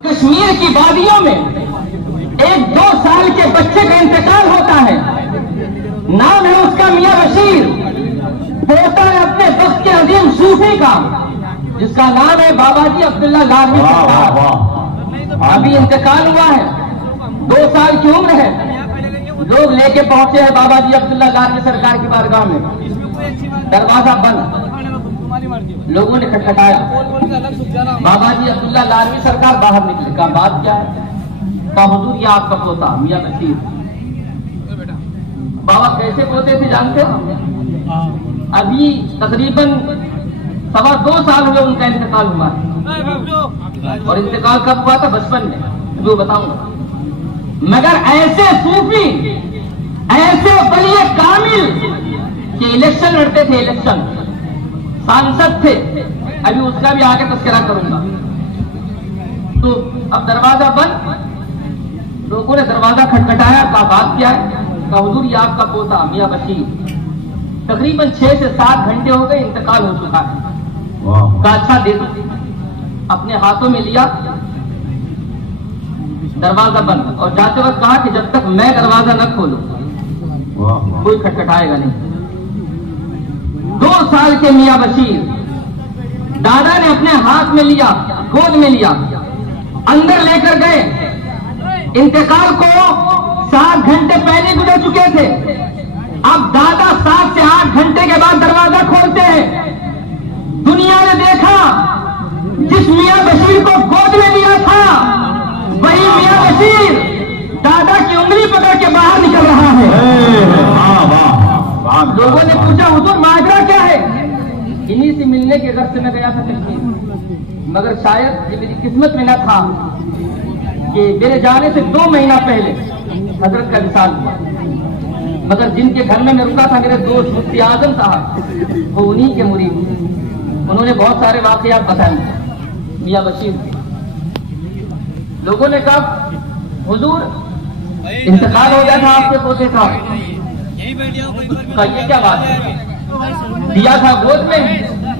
कश्मीर की वादियों में एक 2 साल के बच्चे का इंतकाल होता है। नाम है उसका मियां बशीर, पोता है अपने वक्त के अजीम सूफी का, जिसका नाम है बाबा जी अब्दुल्ला लारवी सरकार। अभी इंतकाल हुआ है, 2 साल की उम्र है। लोग लेके पहुंचे हैं बाबा जी अब्दुल्ला लारवी सरकार की बारगाह में। दरवाजा बंद, लोगों ने खटखटाया। बाबा जी अब्दुल्ला लारवी सरकार बाहर निकले। कहा बात क्या है? कहा हुजूर ये आपका पोता मियां बशीर। बाबा कैसे पोते थे जानते हो? अभी तकरीबन 2.25 साल हुए उनका इंतकाल हुआ है। और इंतकाल कब हुआ था? बचपन में, जो बताऊंगा। मगर ऐसे सूफी, ऐसे वली कामिल कि इलेक्शन लड़ते थे, इलेक्शन सांसद थे। अभी उसका भी आगे तस्करा करूंगा। तो अब दरवाजा बंद, लोगों ने दरवाजा खटखटाया। कहा बात क्या है? कहा हुजूर ये आपका पोता मियां बशीर। तकरीबन 6 से 7 घंटे हो गए, इंतकाल हो चुका है। कहा अच्छा दे दो। अपने हाथों में लिया, दरवाजा बंद। और जाते वक्त कहा कि जब तक मैं दरवाजा न खोलूं कोई खटखटाएगा नहीं। 2 साल के मियां बशीर, दादा ने अपने हाथ में लिया, गोद में लिया, अंदर लेकर गए। इंतकाल को 7 घंटे पहले गुजर चुके थे। अब दादा 7 से 8 घंटे के बाद दरवाजा खोलते हैं। दुनिया ने देखा जिस मियां बशीर को गोद में लिया था वही मियां बशीर दादा की उंगली पकड़ के बाहर निकल रहा है। लोगों ने पूछा हुजूर माजरा क्या है? इन्हीं से मिलने के घर से मैं गया था कश्मीर, मगर शायद ये मेरी किस्मत में न था कि मेरे जाने से 2 महीना पहले हजरत का विसाल हुआ। मगर जिनके घर में मैं रुका था, मेरे दोस्त मुफ्ती आजम साहब, वो उन्हीं के मुरीद। उन्होंने बहुत सारे वाकयात बताए मियां बशीर। लोगों ने कहा हुजूर इंतकाल हो गया था आपके पोते का। ये क्या बात है? दिया था गोद में,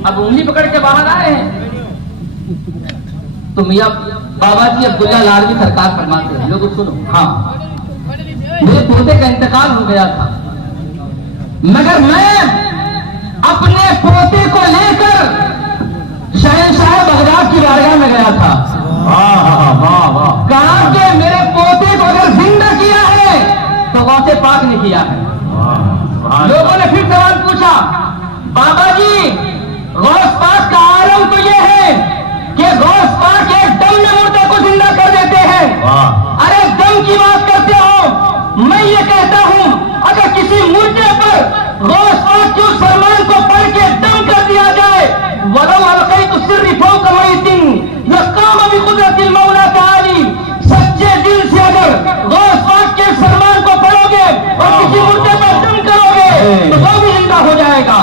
अब उंगली पकड़ के बाहर आए हैं। तो मियां बाबा जी अब्दुल्ला लारवी सरकार फरमाते हैं, लोगों सुनो, हाँ मेरे पोते का इंतकाल हो गया था, मगर मैं अपने पोते को लेकर शहंशाह बगदाद की बारगाह में गया था। कहा कि मेरे पोते को अगर जिंदा किया है तो गौसे पाक ने किया है। लोगों ने फिर सवाल पूछा, बाबा जी गौस पाक का आलम तो यह है कि गौस पाक एक दम में मुर्दे को जिंदा कर देते हैं। अरे दम की बात करते हो? मैं ये कहता हूं अगर किसी मुर्दे पर गौस पाक के उस फरमान को पढ़ के दम कर दिया जाए, वलो अलकई तो सिर्री फौक मैतिन यकाम बिकुदरतिल मौला ताली, सच्चे दिल से अगर गौस पाक के फरमान को पढ़ोगे और किसी मुर्दे पर दम करोगे तो वो भी जिंदा हो जाएगा।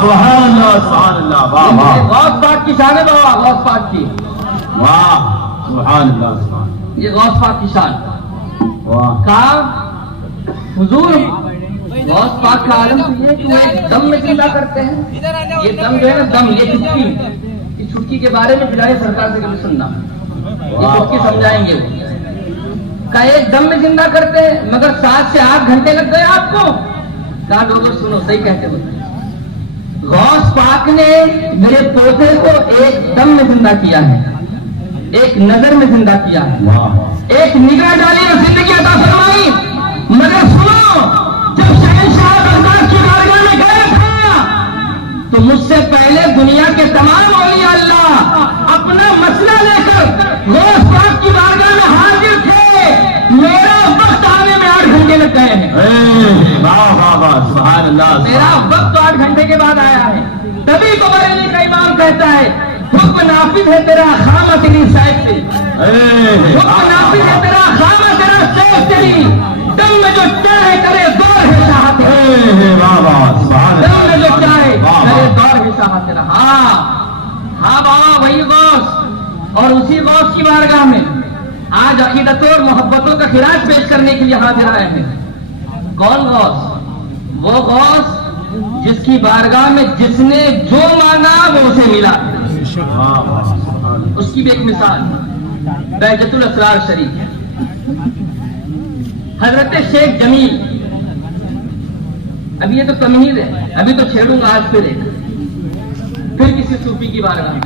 सुभान अल्लाह, सुभान अल्लाह, वाह वाह। गौस पाक की शान है बाबा, गौस पाक की, वाह, सुभान अल्लाह, सुभान। ये गौस पाक की शान। कहा हुजूर गौस पाक का आलम तो ये कि वो एक दम में जिंदा करते हैं। ये दम जो है ना, दम, ये चुटकी, इस चुटकी के बारे में बिलाए सरकार से कभी सुनना, ये चुटकी समझाएंगे वो। का एक दम में जिंदा करते हैं, मगर 7 से 8 घंटे लग गए आपको। कहा लोगों सुनो, सही कहते हो। गौस पाक ने मेरे पोते को एक दम में जिंदा किया है, एक नजर में जिंदा किया है, एक निगाह डाली और जिंदगी अता फरमाई। मगर सुनो, जब शहंशाह बगदाद की बारगाह में गया था तो मुझसे पहले दुनिया के तमाम औलिया अल्लाह अपना मसला लेकर गौस पाक की बारगाह में हाजिर थे। मेरा वक्त आने में 8 घंटे लग गए हैं। वाह वाह वाह, सुभान अल्लाह। मेरा वक्त तो 8 घंटे के बाद आया है। तभी तो बरेली का इमाम कहता है हुक्म नाफिज है तेरा, खामा तेरी सैफ तेरी। हुक्म नाफिज है तेरा, खामा तेरा सैफ तेरी। दम में जो चाहे करे दौर है शाह तेरा। दम में जो चाहे करे दौर है शाह तेरा। हाँ बाबा, वही गौस। और उसी गौस की बारगाह में आज अकीदतों और मोहब्बतों का खिराज पेश करने के लिए हाजिर आए हैं। कौन गौस? वो गौस जिसकी बारगाह में जिसने जो मांगा वो उसे मिला। उसकी भी एक मिसाल, बहजतुल असरार शरीफ, हजरत शेख जमील। अभी ये तो तमहीद है, अभी तो छेड़ूंगा आज फिर किसी सूफी की बारगाह में।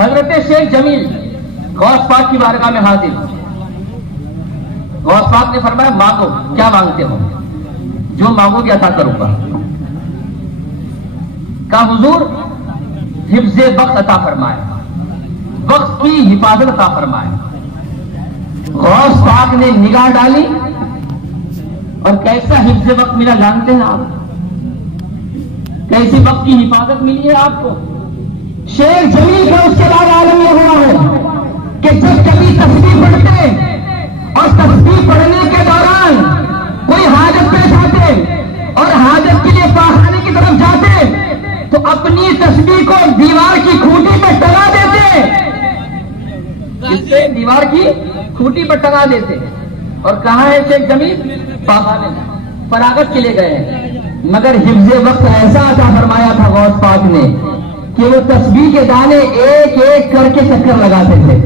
हजरत शेख जमील गौस पाक की बारगाह में हाजिर। गौस पाक ने फरमाया मांगो, क्या मांगते हो? जो मांगोगे अता करूंगा। का हुजूर हिफ्ज़े वक्त अता फरमाए, वक्त की हिफाजत अता फरमाए। गौस पाक ने निगाह डाली और कैसा हिफ्ज़े वक्त मिला जानते हैं आप? कैसी वक्त की हिफाजत मिली है आपको? शेख जमील का उसके बाद आलम यह हुआ है कि जब कभी तस्बीह पढ़ते और तस्बीह पढ़ने के दौरान कोई हाजत पेश आते और हाजत के लिए पाखाने की तरफ जाते तो अपनी तस्बीह को दीवार की खूंटी पर टंगा देते। इससे दीवार की खूंटी पर टंगा देते। और कहां है शेख जमील? पाखाने, फरागत के लिए गए। मगर हिफ्ज़े वक्त ऐसा अता फरमाया था गौस पाक ने कि वो तस्बीह के दाने एक एक करके चक्कर लगाते थे।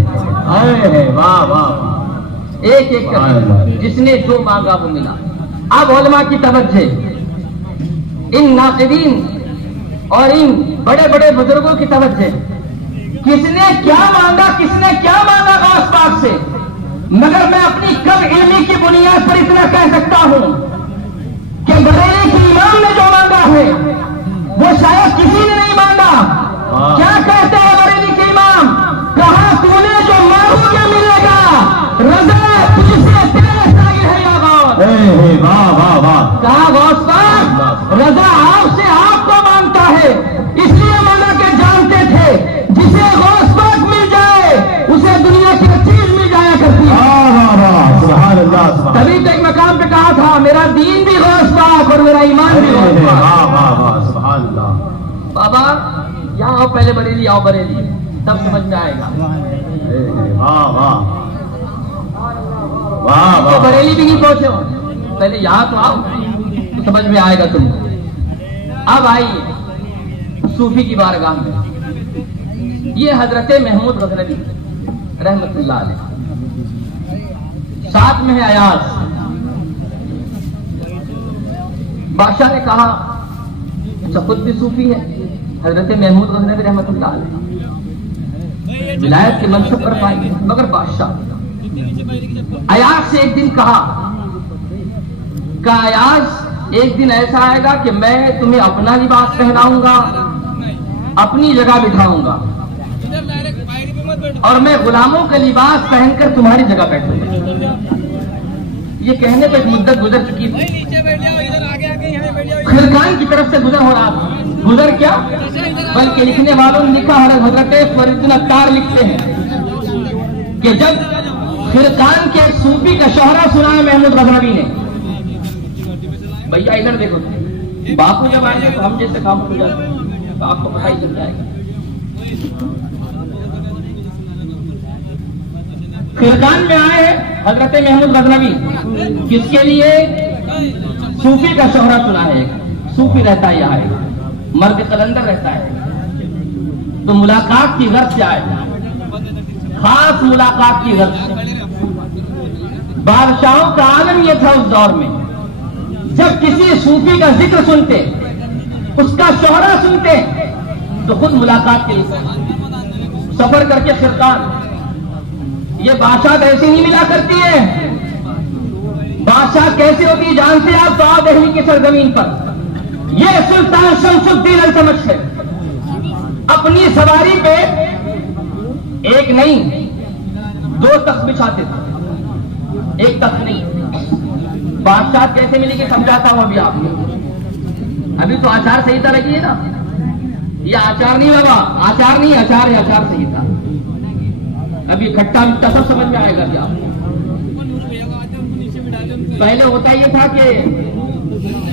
वाह वाह, एक एक करके जिसने जो मांगा वो मिला। अब उलमा की तवज्जो, इन नाक़िदीन और इन बड़े बड़े बुजुर्गों की तवज्जो, किसने क्या मांगा गौस पाक से। मगर मैं अपनी कम इल्मी की बुनियाद पर इतना कह सकता हूं कि बरेली के इमाम ने जो मांगा है वो शायद किसी ने नहीं मांगा। क्या कहते हैं बरेली के इमाम? कहा तूने जो मांगोगे मिलेगा, रज़ा तुझसे तेरे सागिर है या गौस। वाह वाह वाह। कहा गौस पाक रज़ा आपसे आपको मांगता है, इसलिए मांगा के जानते थे जिसे गौस पाक मिल जाए उसे दुनिया की चीज मिल जाया करती है। सुभान अल्लाह। तभी तो एक मकाम पे कहा था मेरा दीन भी गौस पाक और मेरा ईमान भी गौस पाक। सुभान अल्लाह। बाबा यहाँ आओ, पहले बरेली आओ, बरेली तब समझ में आएगा। वाह वाह वाह वाह। बरेली भी नहीं पहुंचे हो, पहले यहाँ तो आओ तो समझ में आएगा तुमको। अब आइए सूफी की बारगाह में। ये हजरत महमूद गज़नवी रहमतुल्लाह अलैह, साथ में है अयाज। बादशाह ने कहा अच्छा खुद भी सूफी है हजरत महमूद गज़नवी रहमतुल्लाह अलैह, विलायत के मनसब पर पाई। मगर बादशाह अयाज से एक दिन कहा अयाज एक दिन ऐसा आएगा कि मैं तुम्हें अपना लिबास पहनाऊंगा, अपनी जगह बिठाऊंगा और मैं गुलामों का लिबास पहनकर तुम्हारी जगह बैठूंगा। ये कहने पर एक मुद्दत गुजर चुकी थी। खिरकान की तरफ से गुजर हो रहा था। गुजर क्या बल्कि लिखने वालों ने लिखा, हजरत फरीदुल अत्तार लिखते हैं कि जब खिरकान के एक सूफी का शोहरा सुना है महमूद गज़नवी ने, भैया इधर देखो, बापू जब आएंगे तो हम जैसे काम हो जाते हैं तो आपको पता ही चल जाएगा। खिरकान में आए हैं हजरत महमूद गज़नवी, किसके लिए? सूफी का शोहरा सुना है, सूफी रहता है यहाँ, मर्द कलंदर रहता है, तो मुलाकात की गर्ज से आए, खास मुलाकात की गर्ज से। बादशाहों का आलम यह था उस दौर में, जब किसी सूफी का जिक्र सुनते, उसका शोहरा सुनते तो खुद मुलाकात के लिए सफर करके खिरकान। ये बादशाह ऐसी नहीं मिला करती है। बादशाह कैसे होती जानते हैं आप? तो आप दिल्ली की सरजमीन पर ये सुल्तान शमसुद्दीन अल्तमश है, अपनी सवारी पे एक नहीं दो तख्त बिछाते थे, एक तख्त नहीं। बादशाह कैसे मिलेगी समझाता हूं अभी आपको। अभी तो आचार संहिता लगी है ना, ये आचार नहीं बाबा, आचार नहीं, आचार है आचार संहिता। अभी खट्टा मिट्टा सब समझ में आएगा क्या आपको। पहले होता ये था कि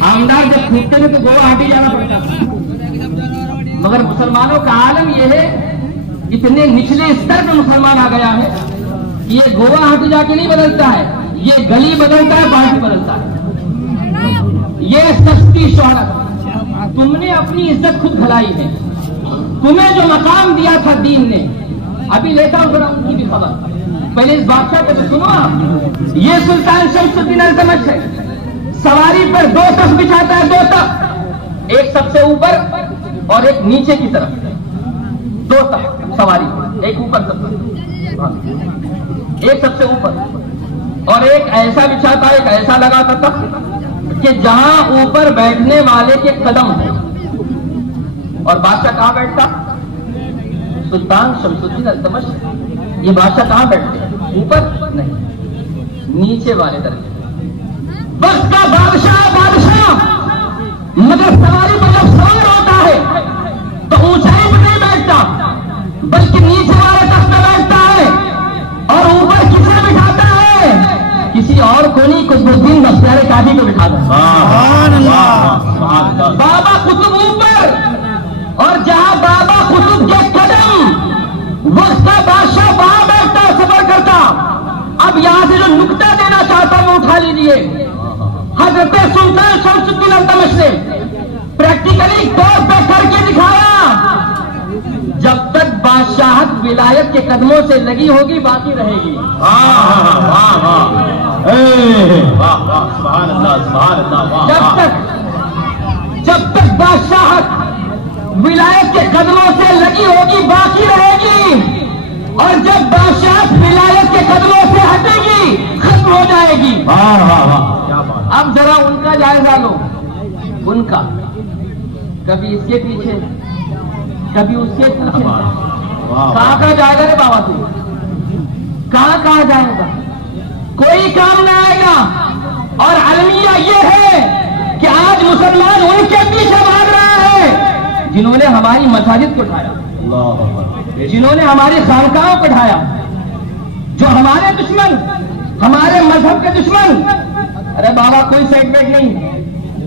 आमदार जब खूबते थे तो गुवाहाटी जाना पड़ता था, मगर मुसलमानों का आलम यह है, इतने निचले स्तर पे मुसलमान आ गया है कि ये गुवाहाटी जाके नहीं बदलता है, ये गली बदलता है, पार्टी बदलता है। ये सस्ती शोहरत, तुमने अपनी इज्जत खुद खलाई है, तुम्हें जो मकाम दिया था दीन ने, अभी लेता हूं थोड़ा उनकी भी खबर। पहले इस बादशाह को तो सुनो आप। ये सुल्तान शमसुद्दीन अल्तमश है, सवारी पर 2 तख्त बिछाता है, 2 तख्त, एक सबसे ऊपर और एक नीचे की तरफ, 2 तख्त सवारी, एक ऊपर एक सबसे ऊपर और एक ऐसा बिछाता है, एक ऐसा लगाता तख्त कि जहां ऊपर बैठने वाले के कदम है। और बादशाह कहां बैठता? सुल्तान शमसुद्दीन अल्तमश। ये बादशाह कहां बैठते? ऊपर नहीं, नीचे वाले दरजे। बस का बादशाह मगर सवारी पर जब सवार होता है तो ऊंचाई पर नहीं बैठता, बल्कि नीचे वाले तख्त में बैठता है। और ऊपर किसे बिठाता है? किसी और को नहीं, कुतुबुद्दीन बख्तियार काजी को बिठाता है। बाबा कुतुब ऊपर, और जहां बाबा कुतुब के कदम, वक्त का बादशाह वहां बैठता, सफर करता। अब यहां से जो नुक्ता देना चाहता हूं उठा लीजिए। हजरत सुल्तान शमसुद्दीन अल्तमश ने प्रैक्टिकली तौर पर करके दिखाया, जब तक बादशाहत विलायत के कदमों से लगी होगी बाकी रहेगी। जब तक बादशाहत विलायत के कदमों से लगी होगी बाकी रहेगी, और जब बादशाहत विलायत के कदमों से हटेगी खत्म हो जाएगी। अब जरा उनका जायजा लो, उनका कभी इसके पीछे कभी उसके पीछे। कहां कहां जाएगा रे बाबा तू? कहां कहां जाएगा? कोई काम न आएगा। और अलमिया ये है कि आज मुसलमान उनके पीछे भाग रहा है जिन्होंने हमारी मसाजिद को ढाया, जिन्होंने हमारी खानकाहों को ढाया, जो हमारे दुश्मन, हमारे मजहब के दुश्मन। अरे बाबा कोई सेटबैक नहीं,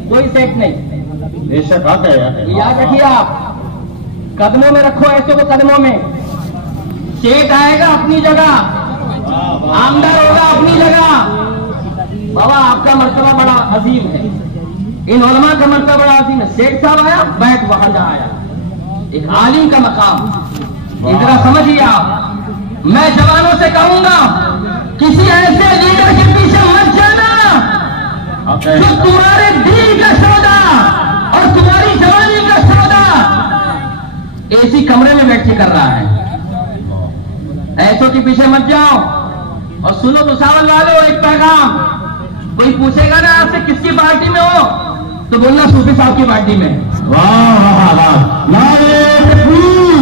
कोई सेट नहीं, बेशक आते हैं। याद रखिए आप, कदमों में रखो ऐसे को, कदमों में। सेठ आएगा अपनी जगह, आमदार होगा अपनी जगह। बाबा आपका मर्तबा बड़ा अजीम है, इन उलमा का मर्तबा बड़ा अजीम है। सेठ साहब आया, बैठ वहां जा आया, एक आलिम का मकाम। इतना समझिए आप। मैं जवानों से कहूंगा, किसी ऐसे लीडर के पीछे मत जाना जो तुम्हारे दीन का सौदा और तुम्हारी जवानी का सौदा एसी कमरे में बैठ के कर रहा है। ऐसों के पीछे मत जाओ। और सुनो भुसावल वालों, एक पैगाम, कोई पूछेगा ना आपसे किसकी पार्टी में हो, तो बोलना सूफी साहब की पार्टी में। वाह वाह वाह, नारे तकबीर,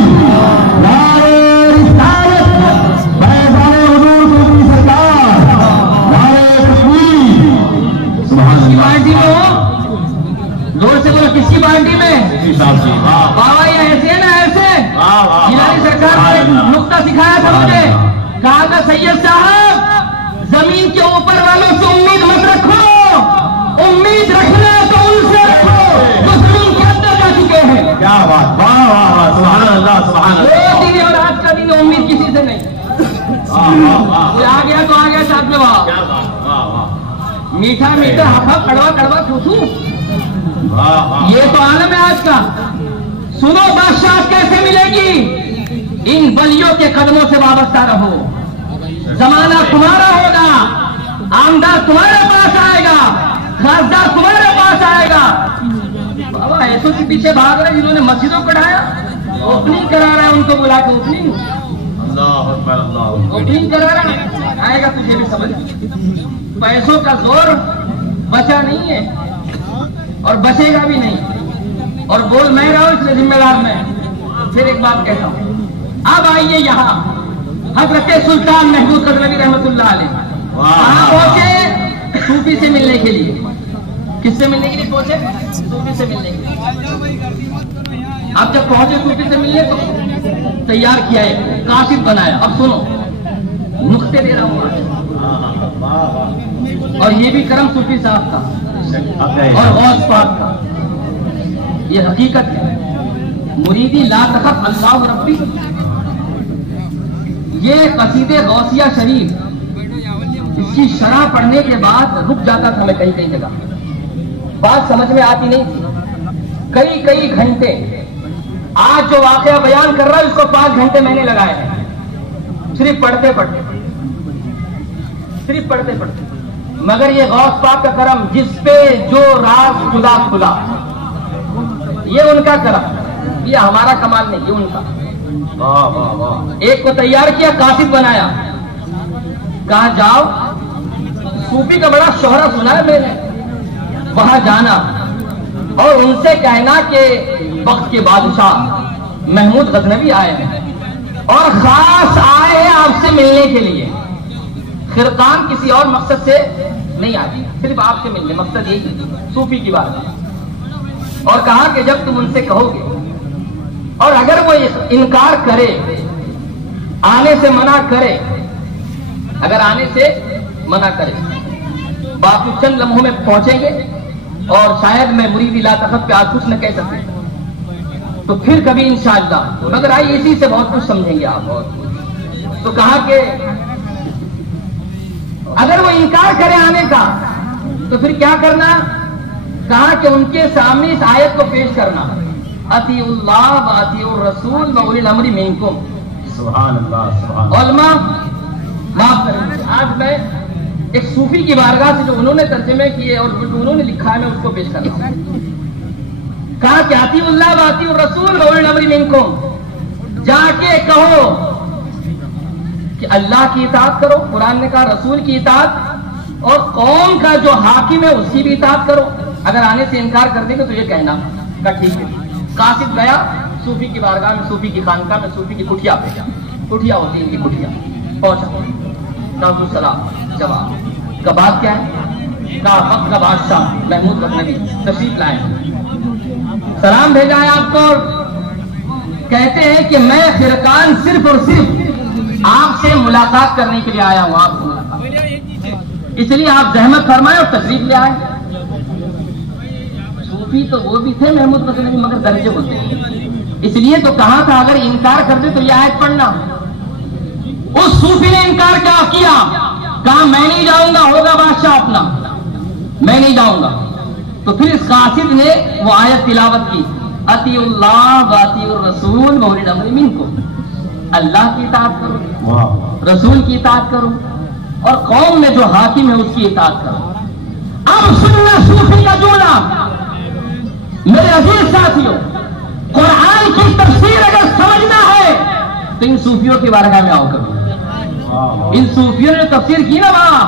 नारे रिसालत, बैज़ाने हुजूर सूफी सरकार, नारे तकबीर। किसकी पार्टी में हो? जोर से बोलो, किसकी पार्टी में? सूफी साहब की। बाबा ये ऐसे है ना, ऐसे जिलानी सरकार ने एक नुक्ता सिखाया था मुझे, कहा था सैयद साहब जमीन के ऊपर वालों से उम्मीद मत रखो, उम्मीद रखना तो उनसे रखो जो जमीन के अंदर जा चुके हैं। क्या बात, वाह वाह वाह, सुभान अल्लाह, सुभान अल्लाह। वो दिन और आज का दिन उम्मीद किसी से नहीं। कोई आ गया तो आ गया साथ में, वाह क्या बात, वाह वाह, मीठा मीठा, हफा कड़वा कड़वा फूसू, ये तो आलम है आज का। सुनो, बादशाह कैसे मिलेगी? इन बलियों के कदमों से वाबस्ता रहो। जमाना तुम्हारा होगा, आमदार तुम्हारे पास आएगा, खासदार तुम्हारे पास आएगा। बाबा ऐसों के पीछे भाग रहे जिन्होंने मस्जिदों को ढाया, ओपनिंग करा रहा है उनको बुला के, ओपनिंग ओपनिंग करा रहा है। आएगा तुझे भी समझ। पैसों का जोर बचा नहीं है और बचेगा भी नहीं। और बोल मैं रहा हूं इसलिए जिम्मेदार मैं। फिर एक बात कहता हूं, अब आइए यहाँ हजरत सुल्तान महमूद गजनवी रहमतुल्लाह अलैह कहां पहुंचे? सूफी से मिलने के लिए। किससे मिलने के लिए पहुंचे? सूफी से मिलने के लिए। अब जब पहुंचे सूफी से मिलने तो तैयार किया है, काशिफ बनाया। अब सुनो, नुक्ते दे रहा हूं आज। और ये भी करम सूफी साहब का और गौस पाक का, ये हकीकत है। मुरीदी ला तखफ अल्लाह रब्बी, ये कसीदे गौसिया शरीफ, इसकी शरह पढ़ने के बाद रुक जाता था मैं कई कई जगह, बात समझ में आती नहीं थी। कई कई घंटे आज जो वाकया बयान कर रहा है उसको 5 घंटे मैंने लगाए हैं, सिर्फ पढ़ते पढ़ते, सिर्फ पढ़ते पढ़ते। मगर ये गौस पाक का करम, जिस पे जो राज खुला खुला, ये उनका करम, ये हमारा कमाल नहीं, ये उनका। वाह वाह वाह। एक को तैयार किया, कासिद बनाया, कहा जाओ, सूफी का बड़ा शोहरा सुना है मैंने, वहां जाना और उनसे कहना कि वक्त के बादशाह महमूद गजनवी आए हैं और खास आए हैं आपसे मिलने के लिए। खिरकान किसी और मकसद से नहीं आती, सिर्फ आपसे मिलने, मकसद यही, सूफी की बात है। और कहा कि जब तुम उनसे कहोगे और अगर वो इनकार करे, आने से मना करे, अगर आने से मना करे, बाकी चंद लम्हों में पहुंचेंगे और शायद मैं मुरीद इला तखत पे आज कुछ न कह सके, तो फिर कभी इंशाअल्लाह, मगर आइए इसी से बहुत कुछ समझेंगे आप। तो कहा कि अगर वो इनकार करे आने का तो फिर क्या करना, कहा कि उनके सामने इस आयत को पेश करना, अतीउल्लाह व अतीउर रसूल व उलिल अम्री मिनकुम। सुभान अल्लाह सुभान अल्लाह। उलमा माफ करें, आज मैं एक सूफी की बारगाह से जो उन्होंने तर्जुमे किए और जो उन्होंने लिखा है मैं उसको पेश कर रहा हूं। कहा कि अतीउल्लाह व अतीउर रसूल व उलिल अम्री मिनकुम, जाके कहो कि अल्लाह की इताअत करो, कुरान ने कहा रसूल की इताअत, और कौम का जो हाकिम है उसकी भी इताअत करो। अगर आने से इनकार कर देंगे तो ये कहना का ठीक है। कासिद गया सूफी की बारगाह में, सूफी की खानका में, सूफी की कुटिया पे, कुटिया होती है इनकी कुटिया, पहुंचा, सलाम जवाब का बात क्या है, का वक्त का बादशाह महमूद गजनवी तशरीफ लाए, सलाम भेजा है आपको। कहते हैं कि मैं खिरकान सिर्फ और सिर्फ आपसे मुलाकात करने के लिए आया हूं, आपको, इसलिए आप जहमत फरमाए और तशरीफ ले आए। सूफी तो वो भी थे महमूद गजनवी, मगर दर्जे होते हैं, इसलिए तो कहा था अगर इनकार कर दे तो यह आयत पढ़ना। उस सूफी ने इनकार क्या किया, कहा मैं नहीं जाऊंगा, होगा बादशाह अपना, मैं नहीं जाऊंगा। तो फिर इस कासिद ने वो आयत तिलावत की, अतीउल्लाह व अतीउर रसूल व उलिल अम्री मिनकुम, अल्लाह की इताअत करो, रसूल की इताअत करो, और कौम में जो हाकिम है उसकी इताअत करो। अब सुनना सूफी का जुमला, मेरे अजीज साथियों, कुरान की तफसीर अगर समझना है तो इन सूफियों की बारगाह में आओ कभी। इन सूफियों ने तफसीर की ना, वहां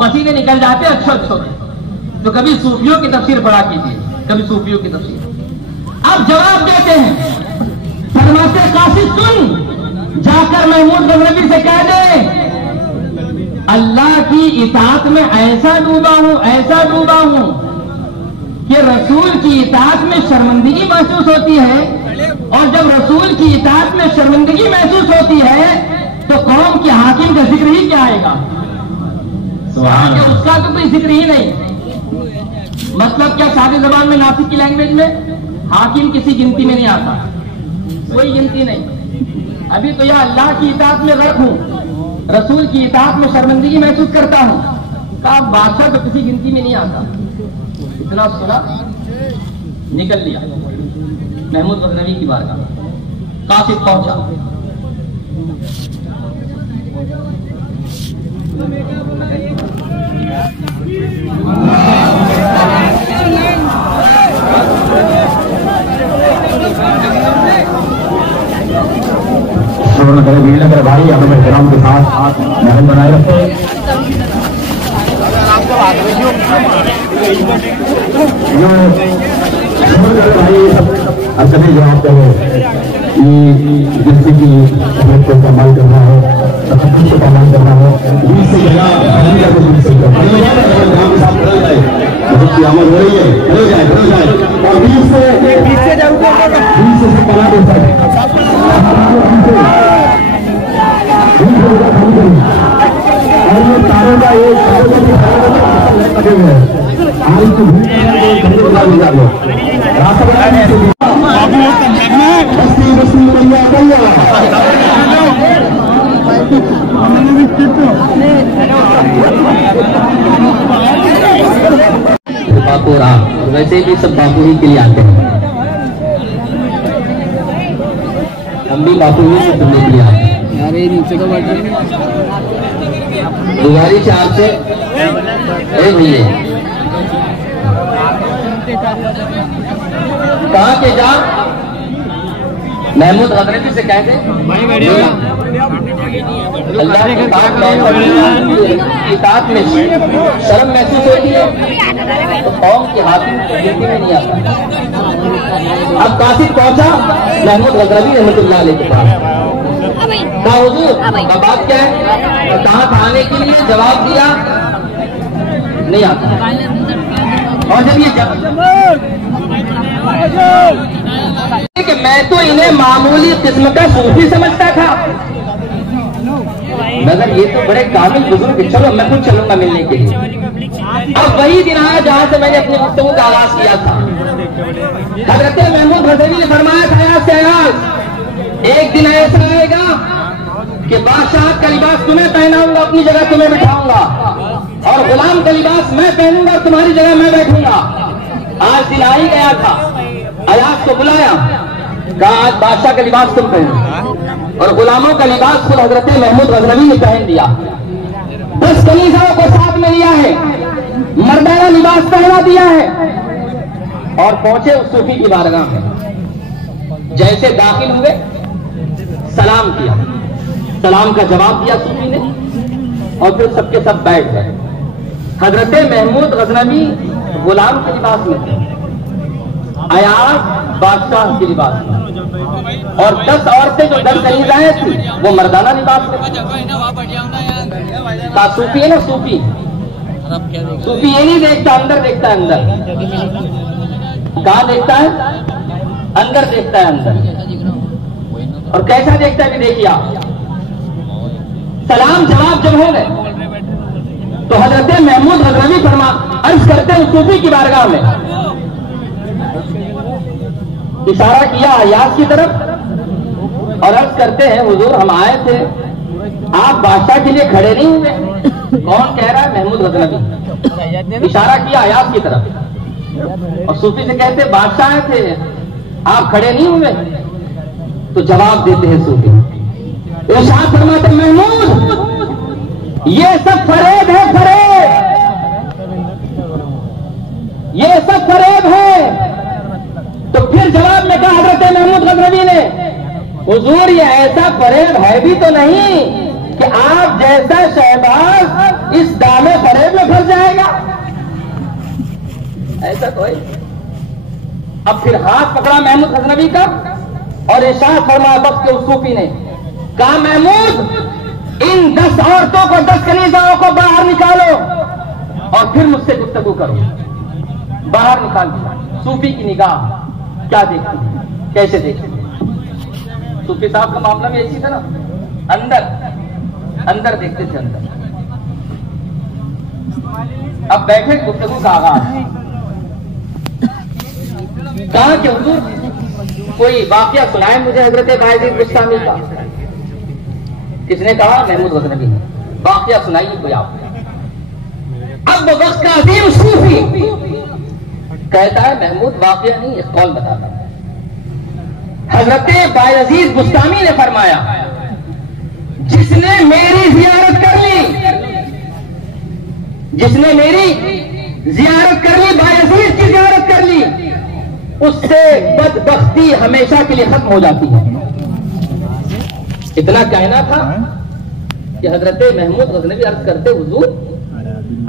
पसीने निकल जाते अच्छो अच्छो, तो कभी सूफियों की तफसीर पढ़ा कीजिए, कभी सूफियों की तफसीर। अब जवाब देते हैं, फरमाते कासिद सुन, जाकर महमूद गजनवी से कह दे अल्लाह की इताअत में ऐसा डूबा हूं, ऐसा डूबा हूं कि रसूल की इताअत में शर्मिंदगी महसूस होती है, और जब रसूल की इताअत में शर्मिंदगी महसूस होती है तो कौम के हाकिम का जिक्र ही क्या आएगा, उसका तो कोई जिक्र ही नहीं। मतलब क्या, सादी जबान में, नासिक की लैंग्वेज में, हाकिम किसी गिनती में नहीं आता, कोई गिनती नहीं। अभी तो यह अल्लाह की इताअत में गर्क हूं, रसूल की इताअत में शर्मिंदगी महसूस करता हूं, कहा बादशाह तो किसी गिनती में नहीं आता। इतना सुना, निकल लिया महमूद गजनवी की बारगाह, कासिद पहुंचा, वीर भाई अपने एहतराम के साथ महल बनाए रखे। जो भाई सभी जवाब देंगे जिससे कि को कमाल करना है, तफक्कुर को कमाल करना है, बीच से अमल हो रही है, हो जाए और बीच से कला दे सकते और ये तारों का बापू राम, वैसे भी सब बापू ही के लिए आते हैं। लंबी काफी हुई सुनने के लिए अरे नीचे का बटन गुजारिश है आपसे भैया कहाँ के जा महमूद हजरती से कहते अल्लाह की इताअत में शर्म महसूस होती है तो कौम के हाकिम को गिनती में नहीं आता। अब कासिद पहुंचा महमूद गजनवी रहमतुल्लाह अलैह के पास, कहा हुजूर बात क्या है, कहा था आने के लिए, जवाब दिया नहीं आता। और जब ये कि मैं तो इन्हें मामूली किस्म का सूफी समझता था, मगर ये तो बड़े कामिल बुजुर्ग, चलो मैं खुद चलूंगा मिलने के लिए। अब वही दिन आया जहां से मैंने अपनी गुफ्तगू का आगाज किया था। हजरत महमूद गजनवी ने फरमाया था से एक दिन ऐसा आएगा कि बादशाह का लिबास तुम्हें पहनाऊंगा, अपनी जगह तुम्हें बिठाऊंगा, और गुलाम का लिबास मैं पहनूंगा, तुम्हारी जगह मैं बैठूंगा। आज दिन आ ही गया था। अयाज को बुलाया, कहा आज बादशाह का लिबास तुम पहनो, और गुलामों का लिबास खुद हजरत महमूद गजनवी ने पहन दिया। 10 कनीज़ों को साथ में लिया है, मर्दाना लिबास पहना दिया है, और पहुंचे उस सूफी की बारगाह में। जैसे दाखिल हुए सलाम किया, सलाम का जवाब दिया सूफी ने, और फिर सबके सब बैठ गए। हजरत महमूद गजनवी गुलाम के लिबास में थे, अयाज बादशाह के लिबास में, और 10 औरतें जो 10 कनीज़ाएं थी वो मर्दाना लिबास में। सूफी है ना, सूफी ये नहीं देखता, अंदर देखता है, अंदर कहाँ देखता है, अंदर देखता है, अंदर। और कैसा देखता है भी देखिए आप। सलाम जवाब जब हो गए तो हजरत महमूद गजनवी फरमा अर्ज करते हैं सूफी की बारगाह में, इशारा किया अयाज की तरफ और अर्ज करते हैं हुजूर हम आए थे, आप बादशाह के लिए खड़े नहीं हुए। कौन कह रहा है? महमूद गजनवी। इशारा किया अयाज की तरफ, और सूफी से कहते बादशाह थे, आप खड़े नहीं हुए। तो जवाब देते हैं सूफी, इरशाद फरमाते महमूद ये सब फरेब है, फरेब, ये सब फरेब है। तो फिर जवाब में कहा हजरत महमूद गजनवी ने, हुजूर ये ऐसा फरेब है भी तो नहीं कि आप जैसा शहबाज इस दामे फरेब में फंस जाएगा, ऐसा कोई। अब फिर हाथ पकड़ा महमूद गजनवी का और इरशाद फरमाया वक्त के उस सूफी ने, कहा महमूद इन 10 औरतों को 10 कनीज़ाओं को बाहर निकालो और फिर मुझसे गुफ्तगू करो। बाहर निकाल दिया। सूफी की निगाह क्या देखती है, कैसे देखती है? सूफी साहब का मामला भी ऐसी था ना, अंदर अंदर देखते थे, अंदर। अब बैठे गुफ्तगू का आगाज, कहा कि हुजूर कोई वाकया सुनाए मुझे हजरत बायजीद बुस्तामी का। किसने कहा? महमूद गजनवी ने। वाकया सुनाइए कोई आप। अब वक्त का अजीम सूफी कहता है महमूद वाकया नहीं, इस कौल बताता है। हजरत बायजीद बुस्तामी ने फरमाया जिसने मेरी जियारत कर ली, जिसने मेरी जियारत कर ली, बायजीद की जियारत कर ली, उससे बदबख्ती हमेशा के लिए खत्म हो जाती है। इतना कहना था कि हजरत महमूद गजनवी अर्ज करते हुजूर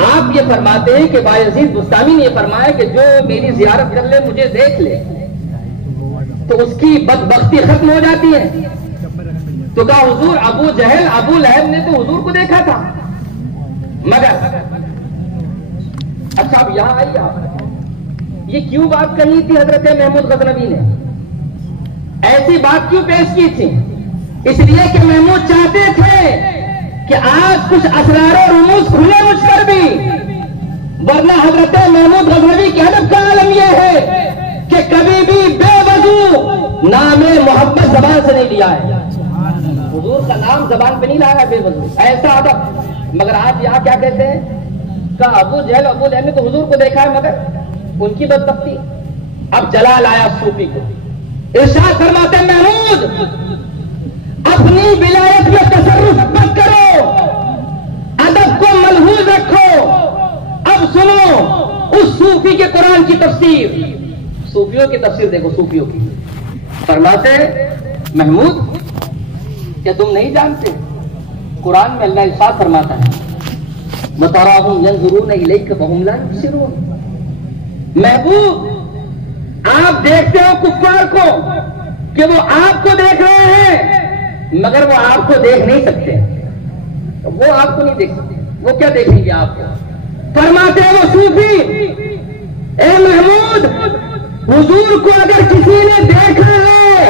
आप ये फरमाते हैं कि बायजीद बुस्तामी ने फरमाया कि जो मेरी जियारत कर ले, मुझे देख ले, तो उसकी बदबख्ती खत्म हो जाती है। तो कहा हुजूर अबू जहल अबू लहब ने तो हुजूर को देखा था, मगर अच्छा अब यहां आइए आप, ये क्यों बात कही थी हजरत महमूद गजनवी ने? ऐसी बात क्यों पेश की थी? इसलिए कि महमूद चाहते थे कि आज कुछ असरार और रुमूज खुले मुझ पर भी, वरना हजरत महमूद गजनवी के हदफ का आलम यह है कि कभी भी बेवजू नामे मोहब्बत जबान से नहीं लिया है, हुजूर का नाम जबान पे नहीं लाया बेवजू, ऐसा अदब। मगर आज यहाँ क्या कहते हैं? का अबू जहल अबू लहब ने तो हुजूर को देखा है, मगर उनकी बदबख्ती। अब जलाल आया सूफी को, इरशाद फरमाते महमूद अपनी विलायत में तसर्रुफ मत करो, अदब को मलहूज रखो। अब सुनो उस सूफी के कुरान की तफसीर, सूफियों की तफसीर देखो, सूफियों की। फरमाते महमूद क्या तुम नहीं जानते, कुरान में अल्लाह इरशाद फरमाता है वतराहुम यंजुरून इलैका वहुम ला युबसिरून। महबूब आप देखते हो कुफ्फार को कि वो आपको देख रहे हैं मगर वो आपको देख नहीं सकते, वो आपको नहीं देख सकते, वो क्या देखेंगे आपको। फरमाते हैं वो सूफी, ए महमूद हुजूर को अगर किसी ने देखा है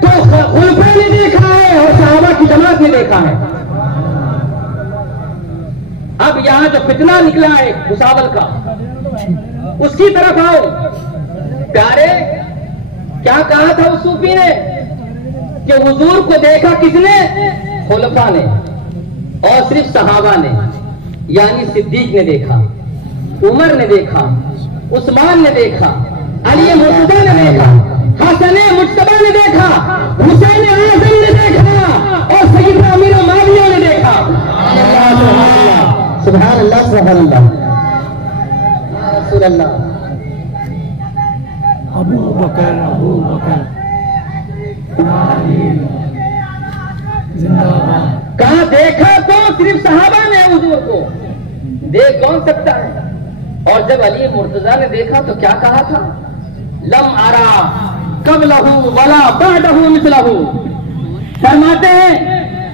तो खुलफा ने देखा है और सहाबा की जमात ने देखा है। अब यहां जो फितना निकला है भुसावल का, उसकी तरफ आओ प्यारे। क्या कहा था उस सूफी ने कि हुजूर को देखा किसने, खुलफा ने, और सिर्फ सहाबा ने, यानी सिद्दीक ने देखा, उमर ने देखा, उस्मान ने देखा, अली मुर्तजा ने देखा, हसन मुज्तबा ने देखा, हुसैन आजम ने देखा और सैयदना अमीर माविया ने देखा। सुभान अल्लाह सुभान अल्लाह सुभान अल्लाह। अबू बकर जिंदाबाद। कहा देखा तो सिर्फ सहाबा ने हुजूर को, देख कौन सकता है। और जब अली मुर्तजा ने देखा तो क्या कहा था, लम आरा कबलहू वला बअदहू मिसलहू। फरमाते हैं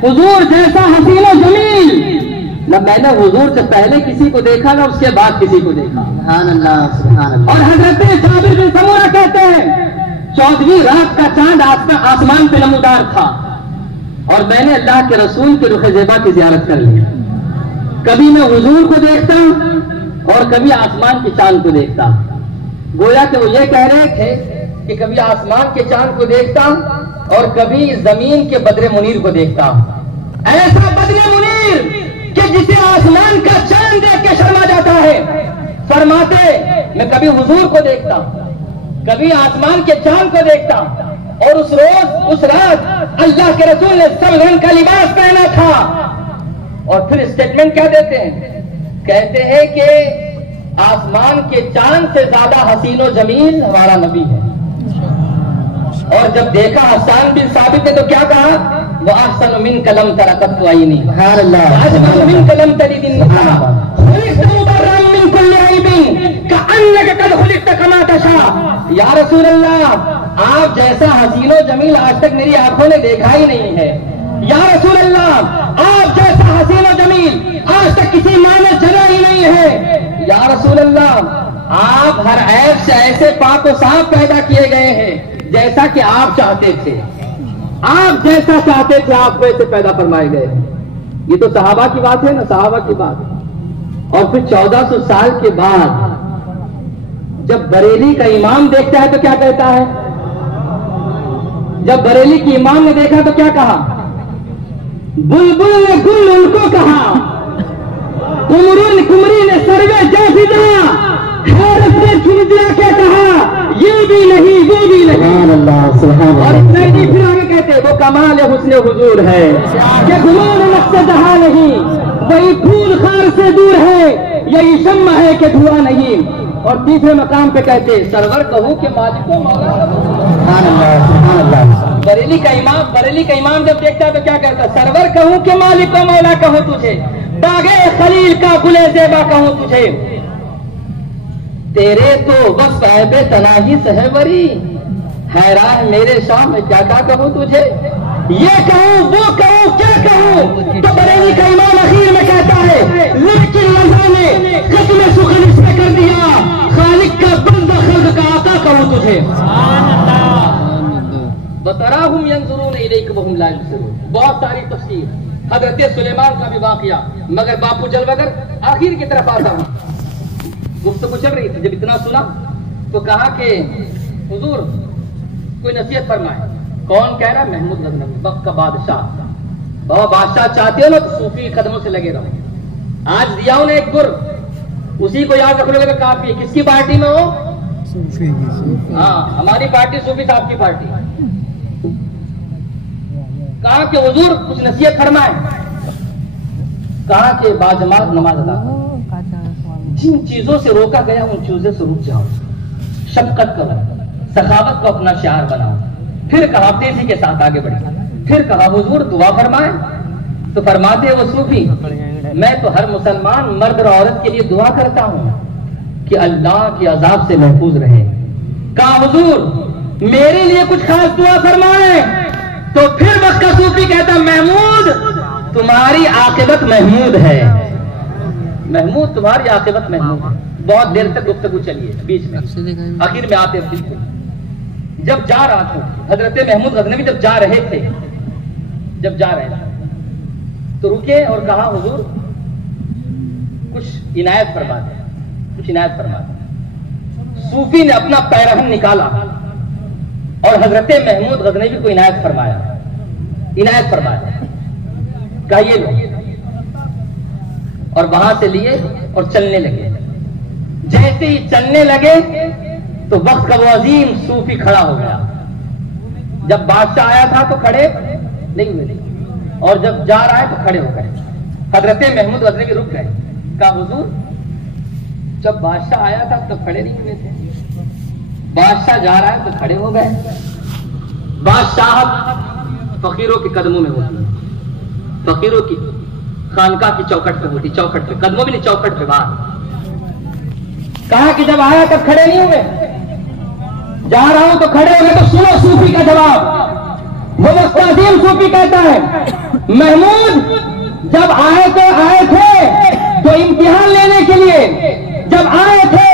हुजूर जैसा हसीन और जमील न मैंने हुजूर से पहले किसी को देखा ना उसके बाद किसी को देखा। सुभान अल्लाह सुभान अल्लाह। और हजरत जाबिर बिन समूरा कहते हैं 14वीं रात का चांद आसमान पे नमूदार था और मैंने अल्लाह के रसूल के रुख ज़ेबा की ज़ियारत कर ली। कभी मैं हुजूर को देखता और कभी आसमान के चांद को देखता। गोया कि वो ये कह रहे थे कि कभी आसमान के चांद को देखता और कभी जमीन के बद्रे मुनीर को देखता। ऐसा बद्रे मुनीर कि जिसे आसमान का चांद देख के शर्मा जाता है। फरमाते मैं कभी हुजूर को देखता, कभी आसमान के चांद को देखता, और उस रोज उस रात अल्लाह के रसूल ने सब रंग का लिबास पहना था। और फिर स्टेटमेंट क्या देते हैं, कहते हैं कि आसमान के चांद से ज्यादा हसीनो जमील हमारा नबी है। और जब देखा हसन बिन साबित ने तो क्या कहा, वो अहसन मिन कलम तरकत आईनी अजमल मिन कलम तरीदिन मिन कुल्ली ऐबिन कअन्नका कद खुलिक़्ता कमा तशा। या रसूल अल्लाह आप जैसा हसीनो जमील आज तक मेरी आंखों ने देखा ही नहीं है। या रसूल अल्लाह आप जैसा हसीनो जमील आज तक किसी माँ ने जना ही नहीं है। या रसूल अल्लाह आप हर ऐब से ऐसे पाक व साफ पैदा किए गए हैं जैसा कि आप चाहते थे, आप जैसा चाहते थे आप वैसे पैदा फरमाए गए। ये तो सहाबा की बात है ना, सहाबा की बात। और फिर 1400 साल के बाद जब बरेली का इमाम देखता है तो क्या कहता है, जब बरेली की इमाम ने देखा तो क्या कहा, बुलबुल ने गुल उनको कहा, कुमरी ने सर्वे जाफिदा, हैरत ने झुमझुला के कहा ये भी नहीं वो भी नहीं। और इतना ही फिर आगे कहते वो कमाल हुस्न हुजूर है कि गुमान नक्शे जहां नहीं, वही फूल खार से दूर है, यही शम्मा है कि धुआं नहीं। और तीसरे मकाम पे कहते सरवर कहूं कि मालिको मौला। बरेली का इमाम जब देखता है तो क्या कहता, सरवर कहूं कि मालिको मौला कहूं तुझे, बागे खलील का गुले ज़ेबा कहूं तुझे, तेरे तो बस ऐबे तनाही सहवरी, हैरान मेरे शाह में क्या क्या कहूं तुझे, ये कहूं वो कहूं क्या कहूं। तो बरेली का इमाम आखिर में कहता है लेकिन अल्लाह ने खत्म सुखन इसमें कर दिया, खालिक का बंदा खल्क का आता कहूं तुझे। वतराहुम यंजुरून इलैका वहुम ला युबसिरून। बहुत सारी तफसीर, हजरत सुलेमान का भी वाकया। मगर बापू जलवगर आखिर की तरफ आता हूं। गुफ्तगू चल रही थी, जब इतना सुना तो कहा कि हुजूर कोई नसीहत फरमाए। कौन कह रहा, महमूद गजनवी वक्त का बादशाह। बाबा बादशाह चाहते हो ना तो सूफी कदमों से लगे रहो। आज दिया उन्हें एक गुर, उसी को याद रख लोगे तो काफी है। किसकी पार्टी में हो, सूफी की। हाँ हमारी पार्टी सूफी साहब की पार्टी। कहा कि हुजूर कुछ नसीहत फरमाए। कहा कि बाजमात नमाज अदा करो, जिन चीजों से रोका गया उन चीजों से रुक जाओ, शफकत करो, सखावत को अपना शिआर बनाओ। फिर कहा तेजी के साथ आगे बढ़े। फिर कहा हुजूर दुआ फरमाए। तो फरमाते वो सूफी, मैं तो हर मुसलमान मर्द और औरत के लिए दुआ करता हूँ कि अल्लाह के अजाब से महफूज रहे। कहा हुजूर मेरे लिए कुछ खास दुआ फरमाए। तो फिर वक्त का सूफी कहता महमूद तुम्हारी आकिबत महमूद है, महमूद तुम्हारी आकिबत महमूद है। बहुत देर तक गुफ्तगू चलिए, बीच में आखिर में आते बिल्कुल जब जा रहा था हजरत महमूद गजनवी जब जा रहे थे तो रुके और कहा हुजूर कुछ इनायत फरमा दे, कुछ इनायत फरमा दे। सूफी ने अपना पैरहन निकाला और हजरत महमूद गजनवी को इनायत फरमाया। कहिए लो, और वहां से लिए और चलने लगे। जैसे ही चलने लगे तो वक्त का वो अजीम सूफी खड़ा हो गया। जब बादशाह आया था तो खड़े नहीं हुए और जब जा रहा है तो खड़े हो गए। हजरत महमूद गजनवी रुक गए। कहा हुजूर जब बादशाह आया था तब खड़े नहीं हुए थे, बादशाह जा रहा है तो खड़े हो गए। बादशाह फकीरों के कदमों में होती है, फकीरों की खानकाह की चौखट पे होती, चौखट पे, कदमों भी नहीं चौखट पे बाहर। कहा कि जब आया तब खड़े नहीं हुए, जा रहा हूं तो खड़े हो गए। तो सुनो सूफी का जवाब। वो मुस्ताजीम सूफी कहता है महमूद जब आए थे तो इम्तिहान लेने के लिए, जब आए थे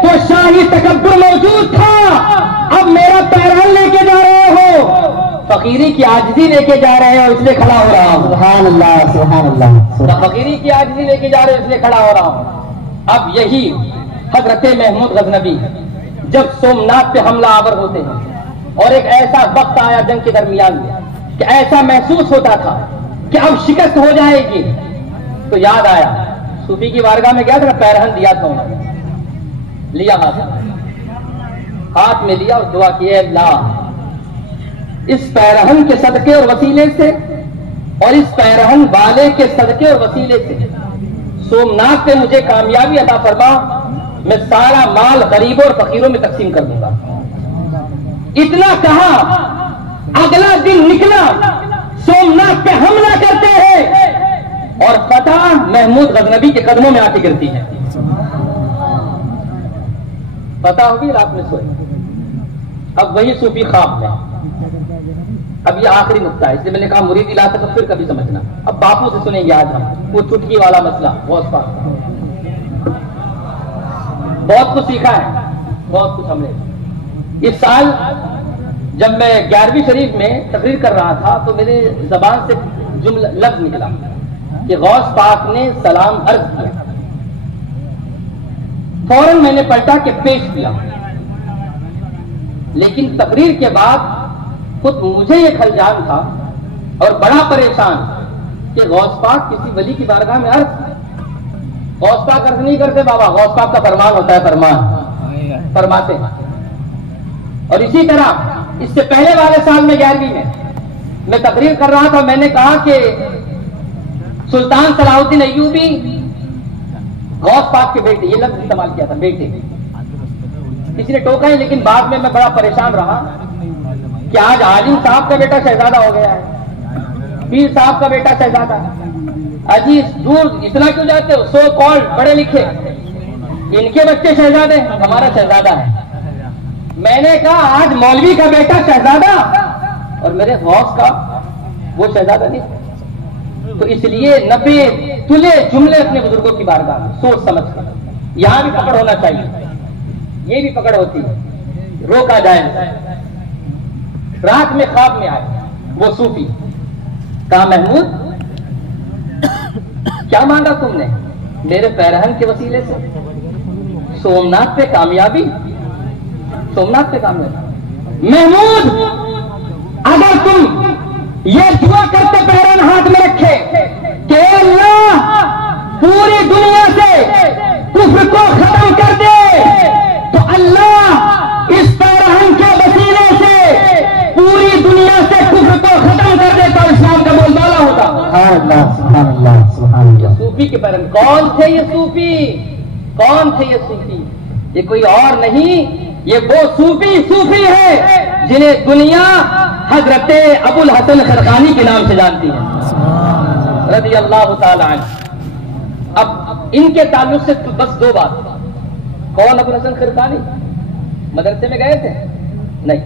तो शाही तकब्बुर मौजूद था, अब मेरा पैरहन लेके जा रहे हो, फकीरी की आजिज़ी लेके जा रहे हो इसलिए खड़ा हो रहा हूं। सुभान अल्लाह, सुभान अल्लाह। फकीरी की आजिज़ी लेके जा रहे हो इसलिए खड़ा हो रहा हूं। अब यही हजरत महमूद गजनवी जब सोमनाथ पे हमला आवर होते हैं और एक ऐसा वक्त आया जंग के दरमियान में कि ऐसा महसूस होता था कि अब शिकस्त हो जाएगी, तो याद आया सूफी की बारगाह में गया था, पैरहन दिया था उन्होंने, लिया हाथ में लिया और दुआ की अल्लाह इस पैरहन के सदके और वसीले से और इस पैरहन वाले के सदके और वसीले से सोमनाथ पे मुझे कामयाबी अता फरमा, मैं सारा माल गरीबों और फकीरों में तकसीम कर दूंगा। इतना कहा, अगला दिन निकला, सोमनाथ पे हमला करते हैं और फतह महमूद गजनवी के कदमों में आके गिरती है। पता होगी रात में सोए। अब वही सूफी ख्वाब में। अब ये आखिरी नुक्ता है, इसलिए मैंने कहा मुरीद इलाका तो फिर कभी समझना। अब बापू से सुनेंगे आज हम वो चुटकी वाला मसला। बहुत कुछ सीखा है, बहुत कुछ हमने। इस साल जब मैं 11वीं शरीफ में तकरीर कर रहा था तो मेरे जबान से जुमला लफ्ज निकला कि गौस पाक ने सलाम अर्ज किया। फौरन मैंने पलटा के पेश किया, लेकिन तकरीर के बाद खुद मुझे ये खलजान था और बड़ा परेशान कि गौस पाक किसी वली की बारगाह में अर्ज, गौस पाक अर्ज नहीं करते बाबा, गौस पाक का फरमान होता है, फरमान फरमाते हैं। और इसी तरह इससे पहले वाले साल में 11वीं में मैं तकरीर कर रहा था, मैंने कहा कि सुल्तान सलाहुद्दीन अय्यूबी गौस पाक के बेटे, ये लफ्ज इस्तेमाल किया था, बेटे। किसी ने टोका है, लेकिन बाद में मैं बड़ा परेशान रहा कि आज आलिम साहब का बेटा शहजादा हो गया है, पीर साहब का बेटा शहजादा है। अजी दूर इतना क्यों जाते हो, सो कॉल्ड पढ़े लिखे, इनके बच्चे शहजादे, हमारा शहजादा है। मैंने कहा आज मौलवी का बेटा शहजादा और मेरे गौस का वो शहजादा नहीं। तो इसलिए नबे तुले जुमले अपने बुजुर्गों की बारगाह में सोच समझ कर, यहां भी पकड़ होना चाहिए, ये भी पकड़ होती है, रोका जाए। रात में ख्वाब में आए वो सूफी, कहा महमूद क्या मांगा तुमने? मेरे पैरहन के वसीले से सोमनाथ पे कामयाबी, सोमनाथ पे कामयाबी। महमूद अगर तुम ये दुआ करते पैरहन हाथ में रखे कि अल्लाह पूरी दुनिया से कुफ्र को खत्म कर दे, तो अल्लाह इस पैरहन के वसीले से पूरी दुनिया से कुफ्र को खत्म कर देता सूफी के बारे में। कौन थे ये सूफी? कौन थे ये सूफी? ये कोई और नहीं, ये वो सूफी है जिन्हें दुनिया हजरत अबुल हसन खरकानी के नाम से जानती है, रज़ी अल्लाह ताला अन्हु। अब इनके ताल्लुक से बस दो बात। कौन अबुल हसन खरकानी? मदरसे में गए थे? नहीं।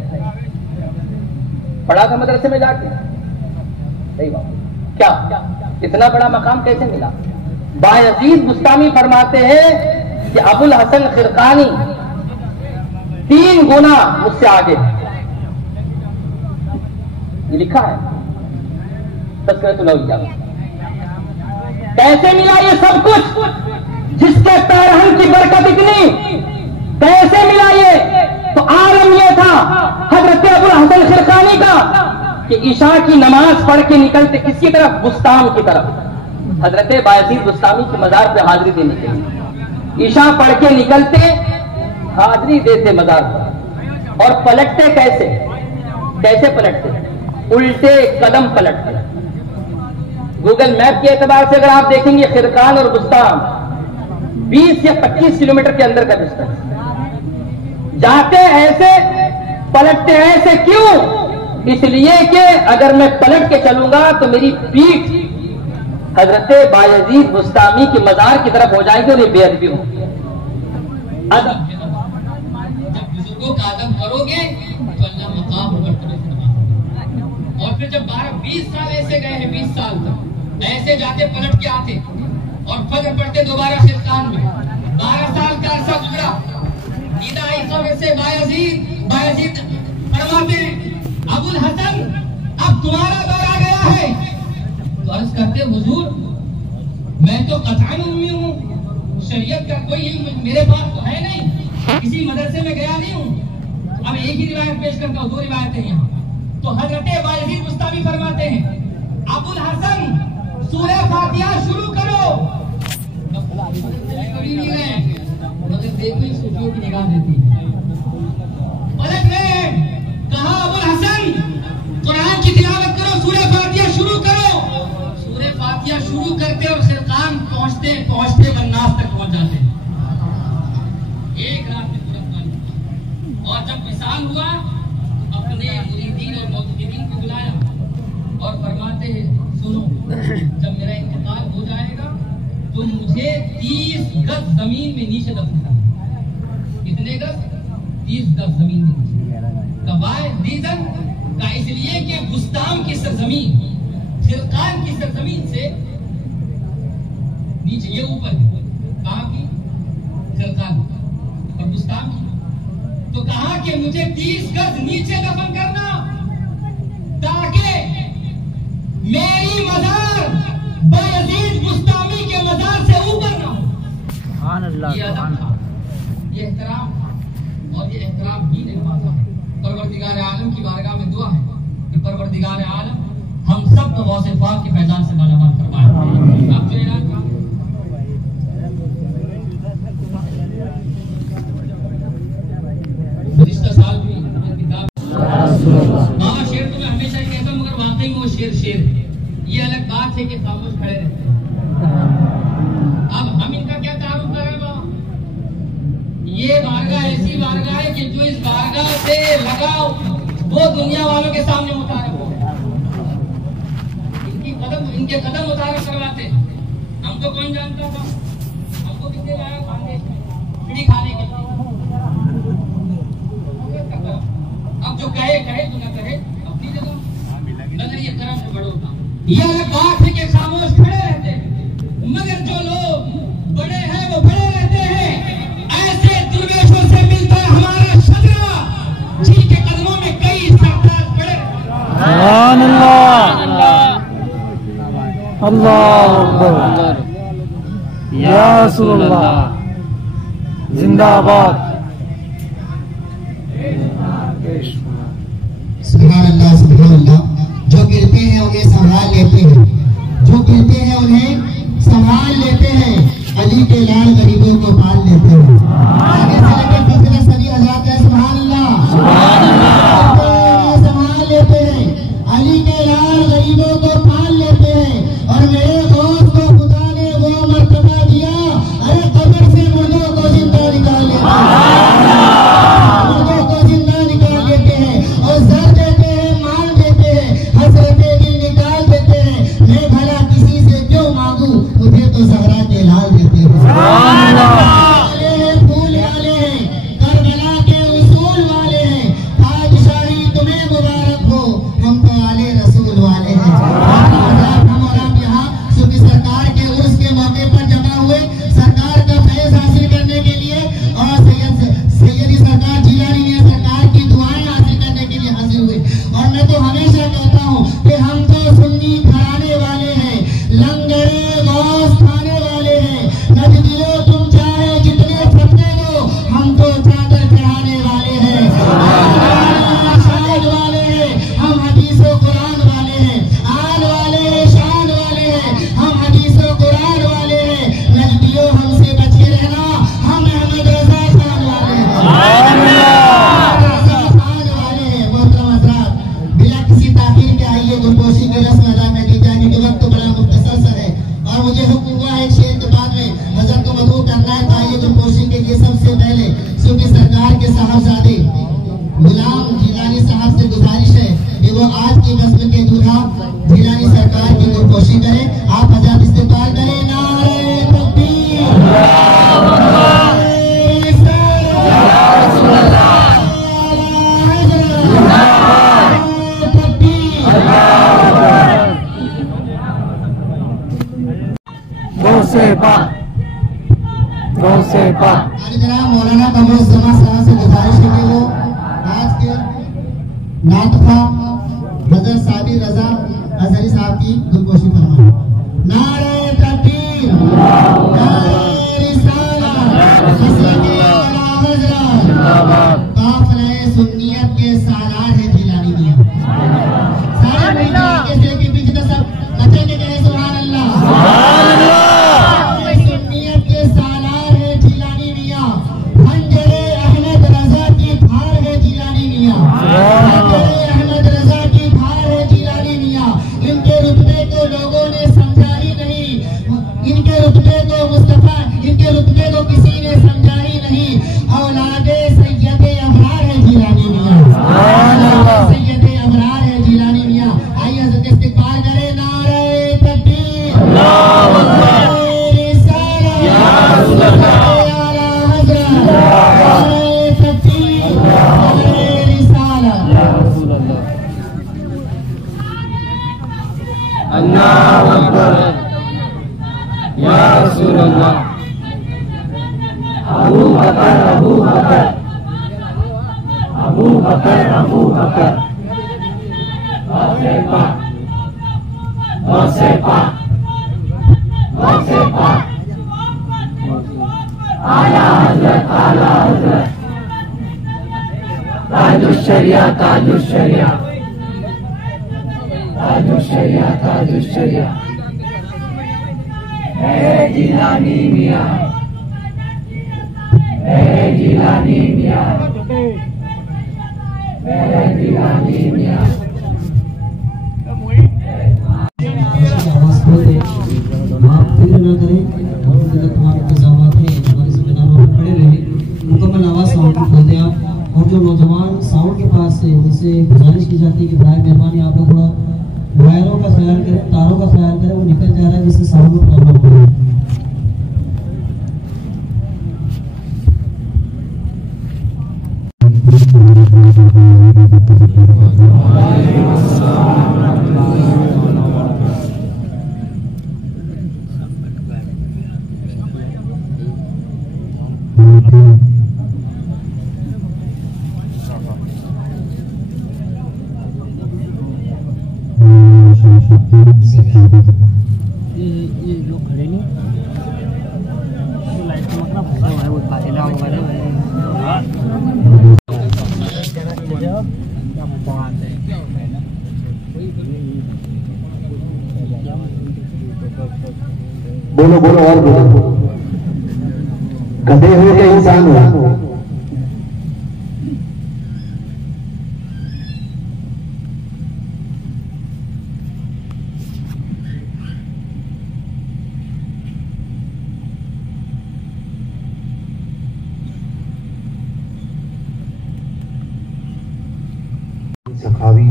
पढ़ा था मदरसे में जाके? नहीं बात। क्या इतना बड़ा मकाम कैसे मिला? बायजीद बुस्तामी फरमाते हैं कि अबुल हसन खरकानी 3 गुना मुझसे आगे। ये लिखा है तज़किरतुल औलिया में। कैसे मिला ये सब कुछ? जिसके पैरहन की बरकत इतनी, कैसे मिला ये? तो आलम ये था हजरत अबुल हसन खरकानी का कि ईशा की नमाज पढ़ के निकलते किसकी तरफ? बुस्ताम की तरफ। हजरत बायजीद बुस्तामी की मजार पे हाजिरी देने के लिए ईशा पढ़ के निकलते, हाजिरी देते मजार पर, और पलटते कैसे? कैसे पलटते? उल्टे कदम पलटते। गूगल मैप के एतबार से अगर आप देखेंगे खिरकान और बुस्ताम 20 या 25 किलोमीटर के अंदर का डिस्टेंस। जाते ऐसे, पलटते ऐसे, क्यों? इसलिए कि अगर मैं पलट के चलूंगा तो मेरी पीठ हजरत बायजीद बुस्तामी की मजार की तरफ हो जाएगी और ये बेअदबी होगी। अदब, जब बुजुर्गों का अदब करोगे तो अल्लाह मकाम और फिर जब 12-20 साल ऐसे गए हैं, 20 साल तक ऐसे जाते पलट के आते और फजर पढ़ते दोबारा खिरकान में। 12 साल का अरसा गुजरा, नींद आई सब से बायजीद फरमाते अबुल हसन अब तुम्हारा दौर आ गया है। तो अर्ज करते हुजूर मैं तो कतअन उम्मी हूँ, शरीयत का कोई इल्म मेरे पास तो है नहीं, किसी मदरसे में गया नहीं हूँ। अब एक ही रिवायत पेश करता हूँ, 2 रिवायतें यहाँ। तो हजरत बायजीद बुस्तामी फरमाते हैं अबुल हसन सूरह फातिहा शुरू करो। कभी नहीं गए मगर देखो इस सूफियों की निगाह देती है। पलट गए, कहा अबुल हसन कुरान की तिलावत करो, सूरह फातिहा शुरू करो। सूरह फातिहा शुरू करते और खिरकान पहुंचते पहुंचते वन्नास तक पहुंच जाते। एक रात में तुरंत बंद। और जब विसाल हुआ अपने मुरीदीन और मौजूदीन को बुलाया और फरमाते हैं सुनो, जब मेरा इंतकाल हो जाएगा तो मुझे 30 गज जमीन में नीचे दफन करना। कितने गज? 30 गज जमीन में नीचे। कबाए रीजन का इसलिए कि बुस्ताम की सरजमीन खिरकान की सरजमीन से नीचे, ये ऊपर कहाँ की? खिरकान और बुस्ताम की। तो कहा कि मुझे 30 गज नीचे दफन करना ताकि मेरी मजार बायजीद बुस्तामी के मजार से ऊपर ना हो। ये अदब था, ये एहतराम था, और ये एहतराम ही निभाता है। परवरदिगार आलम की बारगाह में दुआ है कि परवरदिगार आलम हम सब को गौसे पाक के फैजान से मालामाल फरमाए। आप जो ऐलान कहा गुज़िश्ता साल भी किताब शेर तो मैं हमेशा ही कहता हूँ, मगर वाकई में वो शेर है। ये अलग बात है कि खामोश खड़े रहते हैं। अब हम इनका क्या तारुफ करें? ये बारगाह ऐसी बारगाह है कि जो इस बारगाह से लगा वो दुनिया वालों के सामने मुतारफ हो। इनके कदम मुतारफ करवाते। हमको कौन जानता था? हमको किसने लाया खाने खिचड़ी खाने के लिए? अब जो कहे तो न कहे अपनी जगह, मगर ये करम से बड़ों का ये अलग बात है कि खामोश खड़े रहते हैं, मगर जो लोग बड़े हैं वो बड़े रहते हैं। ऐसे दुर्वेशों से मिलता है हमारा शजरा, जिनके कदमों में कई सरताज पड़े। अल्लाह अकबर, या रसूलुल्लाह, जिंदाबाद। सुभान अल्लाह, सुभान अल्लाह। जो गिरते हैं उन्हें संभाल लेते हैं, जो गिरते हैं उन्हें संभाल लेते हैं। अली के लाल गरीबों को पाल लेते हैं। आगे से लेकर तीसरे सभी हज़रात है सुभान अल्लाह, सुभान अल्लाह। संभाल लेते हैं, अली के लाल गरीबों को पाल लेते हैं। और मेरे दोस्त को खुदा ने वो खुशी करें। आप हज़रात इस्तेमाल करें। नारे तकबीर, जनाब मौलाना कमरुज़ ज़मान साहब से गुजारिश है कि वो आज के नातखा हज़रत साबिर रजा अज़हरी साहब की गुलगोशी फरमाएं। नारे तकबीर, नारे रिसालत, मसलके आला हज़रत, काफ़िले सुन्नियत के सालार है जिलानी मियां। सारे मुरीदीन के सिर के बीच में सब मचेंगे, कहें सुभान अल्लाह, सुभान अल्लाह। सुन्नियत के सालार है जिलानी मियां, खंजरे अहमद रजा की धार है जिलानी मियां, खंजरे अहमद रजा की धार है जिलानी मियां। इनके रुतबे को लोगों ने समझा ही नहीं, इनके रुतबे को मुस्तफा, इनके रुतबे को किसी ने समझा ही नहीं। औलादे सैयदे अबरार है जिलानी मियां, सैयदे अबरार है जिलानी मियां। आइए हज़रत इस्तिक़बाल करें। नारे तकबीर, अल्लाहु अकबर, रिसालत, या रसूल अल्लाह, आला हज़रत, नारे तकबीर, नारे रिसालत, या रसूल अल्लाह, अल्लाहु अकबर, या रसूल अल्लाह। अबू बकर, अबू बकर, अबू बकर, अबू बकर, गौसे पाक, गौसे पाक, गौसे पाक, आला हज़रत, आला हज़रत, ताजुश्शरिया, ताजुश्शरिया, ताजुश्शरिया, ताजुश्शरिया, मेरे जिलानी मियां, मेरे जिलानी मियां, मेरे जिलानी मियां। आवाज़ खोल दें, आप फिक्र ना करें, और अगर तुम्हारे इंतजामात हैं हमारे जिम्मेदारों पर खड़े रहें। मुकम्मल आवाज़ साउंड की खोल दें आप। और जो नौजवान साउंड के पास से उनसे गुजारिश की जाती है कि बराए मेहरबानी आप लोग थोड़ा वायरों का ख्याल करें, तारों का ख्याल करें, वो निकल जा रहा है जिससे साउंड में प्रॉब्लम हो रही है। ये लोग खड़े नहीं, लाइट चमकना फंसा हुआ है, वो पायला हुआ है। बोलो बोलो और बोलो। गधे हो के इंसान हो। सखावी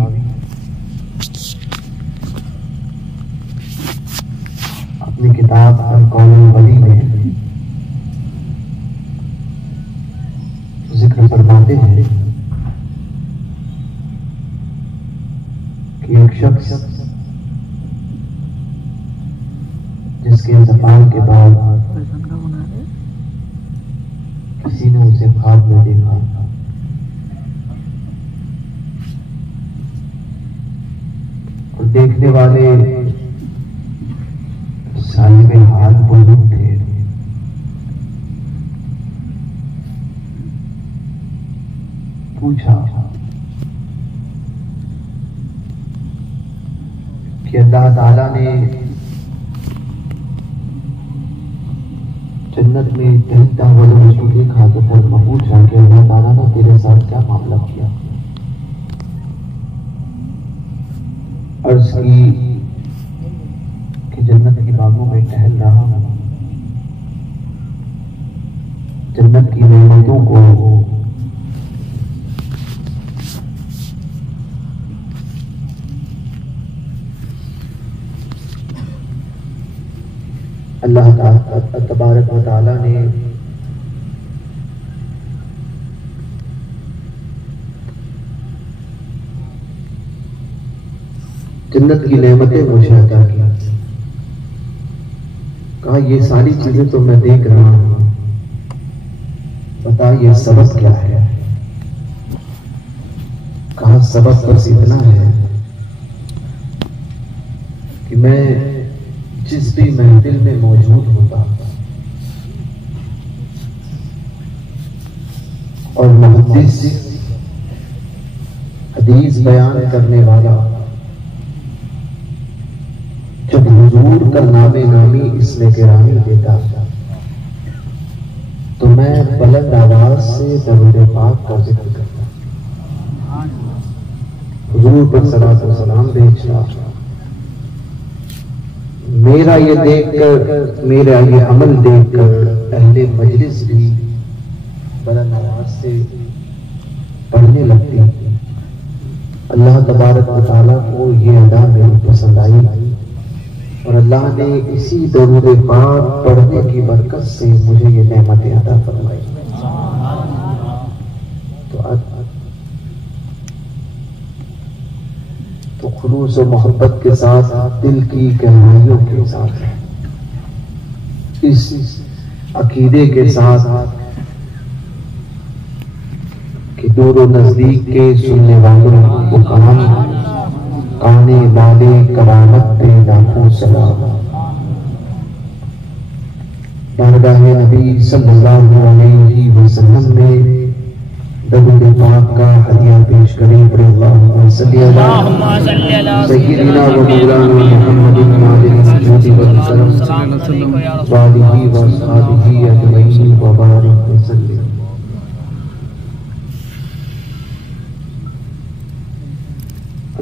अपनी किताब अल-कौमुल वली में जिक्र फरमाते हैं कि एक शख्स जिसके इंतकाल के बाद किसी ने उसे ख्वाब में देखा, और देखने वाले साहिबे हाल बुजुर्ग थे। पूछा कि अल्लाह ताला ने जन्नत में टहलता हुआ जब उसको देखा तो फिर पूछा कि अल्लाह ताला ने तेरे साथ क्या मामला किया। अर्ज की कि जन्नत की बागों में टहल रहा हूं, जन्नत की नेमतों को अल्लाह तबारक व तआला ने जन्नत की नेमतें मुझे अता की। कहा ये सारी चीजें तो मैं देख रहा हूं, बता ये सबब क्या है? कहा सबब बस इतना है कि मैं जिस भी महफिल में मौजूद होता और मुहद्दिस हदीस बयान करने वाला जब हुजूर का नामे नामी इसमें गिरानी देता तो मैं बुलंद आवाज से दरूद पाक का जिक्र करता, हुजूर पर सलात व सलाम भेजता। मेरा ये देखकर, मेरा ये अमल देखकर अहले मजलिस भी बुलंद आवाज से पढ़ने लगती। अल्लाह तबारक व तआला को ये अदा मेरी पसंद आई और अल्लाह ने इसी दरूद पाक पढ़ने की बरकत से मुझे ये नेमतें अता फरमाई। तो खुलूस और मोहब्बत के साथ, दिल की गहराइयों के साथ, इस अकीदे के साथ कि दूर और नजदीक के सुनने वालों को आने वाले करामत पे लाखों सलाम। बारगाह नबी सल्लल्लाहु अलैहि वसल्लम में दरूद पाक का हदिया पेश करें। अल्लाहुम्मा सल्ली अला सय्यिदिना व मौलाना मुहम्मदिन नादिल जूदी वल करम वालिही व अस्हाबिही अजमईन व बारिक व सल्लिम।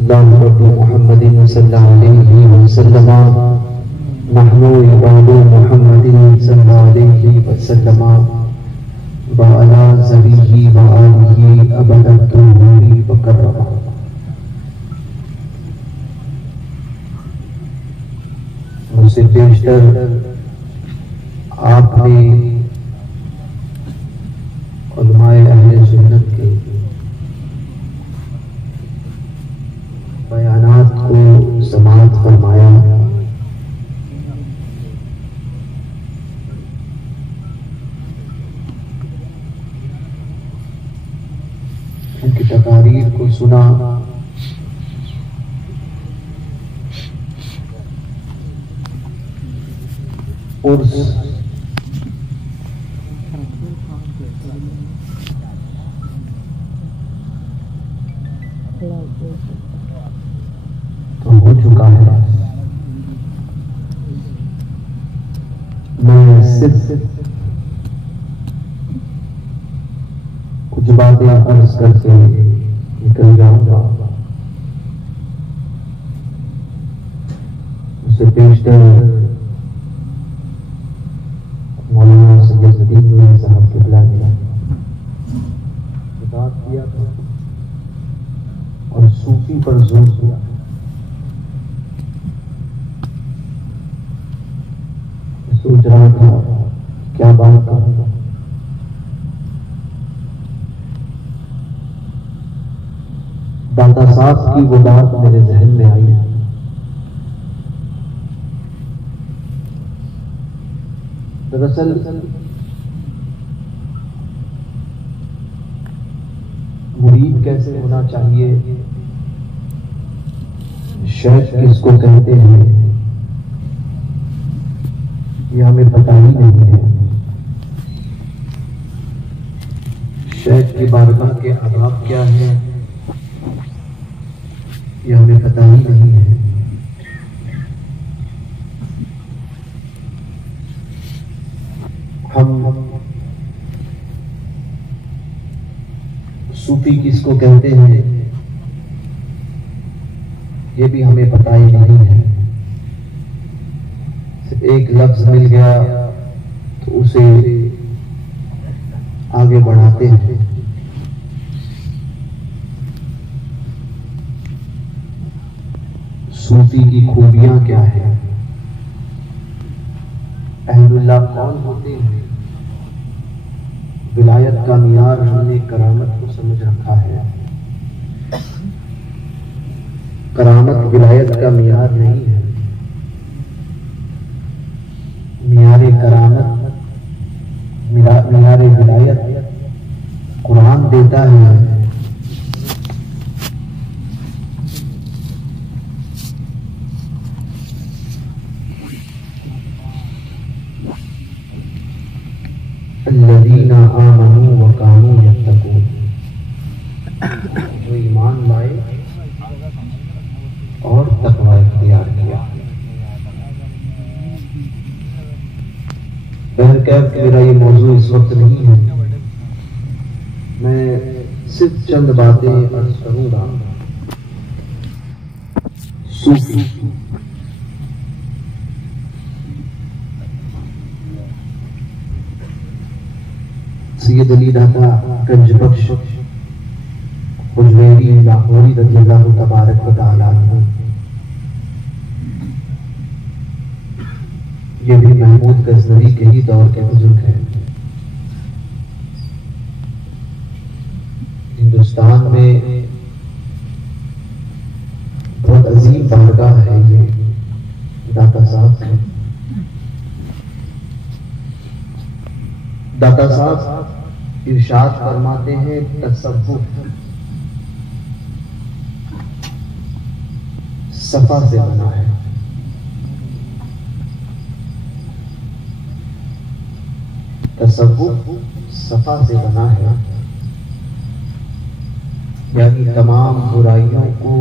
अल्लाहु रब्बु मुहम्मदिन सल्लल्लाहु अलैहि वसल्लम नहनु इबादु मुहम्मदिन सल्लल्लाहु अलैहि वसल्लम व अला ज़रीही व आलिही अबदन तुही व कररमा। मुझसे बेशतर आपने उलमाए अहले सुन्नत के बयानात को समाअत फरमाया। उनकी तकारीर को सुना। उर्स तो हो चुका है। मैं सिर्फ कुछ बातें अर्ज करके निकल जाऊंगा। उससे पेशतर मौलाना सैयदुद्दीन साहब के बुला ने बात किया था और सूफी पर जोर दिया। सोच रहा था क्या बात करूंगा। दाता साहब की वो बात मेरे जहन में आई। दरअसल मुरीद कैसे होना चाहिए, शेख किसको कहते हैं, ये हमें पता ही नहीं है। शेख की बारगाह के आदाब क्या है, ये हमें पता ही नहीं है। हम सूफी किसको कहते हैं, ये भी हमें पता ही नहीं है। सिर्फ एक लफ्ज मिल गया तो उसे आगे बढ़ाते हैं। सूफी की खूबियां क्या है, कुरान होते हैं। विलायत का मियार हमने करामत को समझ रखा है। करामत विलायत का मियार नहीं है। मियारे करामत, मियारे विलायत कुरान देता है। अल्लज़ीना आमनू व कानू यत्तकून, जो ईमान लाए और तकवा इख्तियार किया। बहरकैफ मेरा ये मौजू इस वक्त नहीं है, मैं सिर्फ चंद बातें अर्ज करूंगा। सूफी सैयद अली दाता गंजबख्श हुजवेरी लाहौरी रज़ियल्लाहु तबारक व तआला अन्हु, ये भी महमूद गज़नवी के ही दौर के बुजुर्ग हैं। हिंदुस्तान में बहुत अजीम बारगाह है ये दाता साहब है। दाता साहब इरशाद फरमाते हैं, तसव्वुफ सफा से बना है। तसव्वुफ सफा से बना है, यानी तमाम बुराइयों को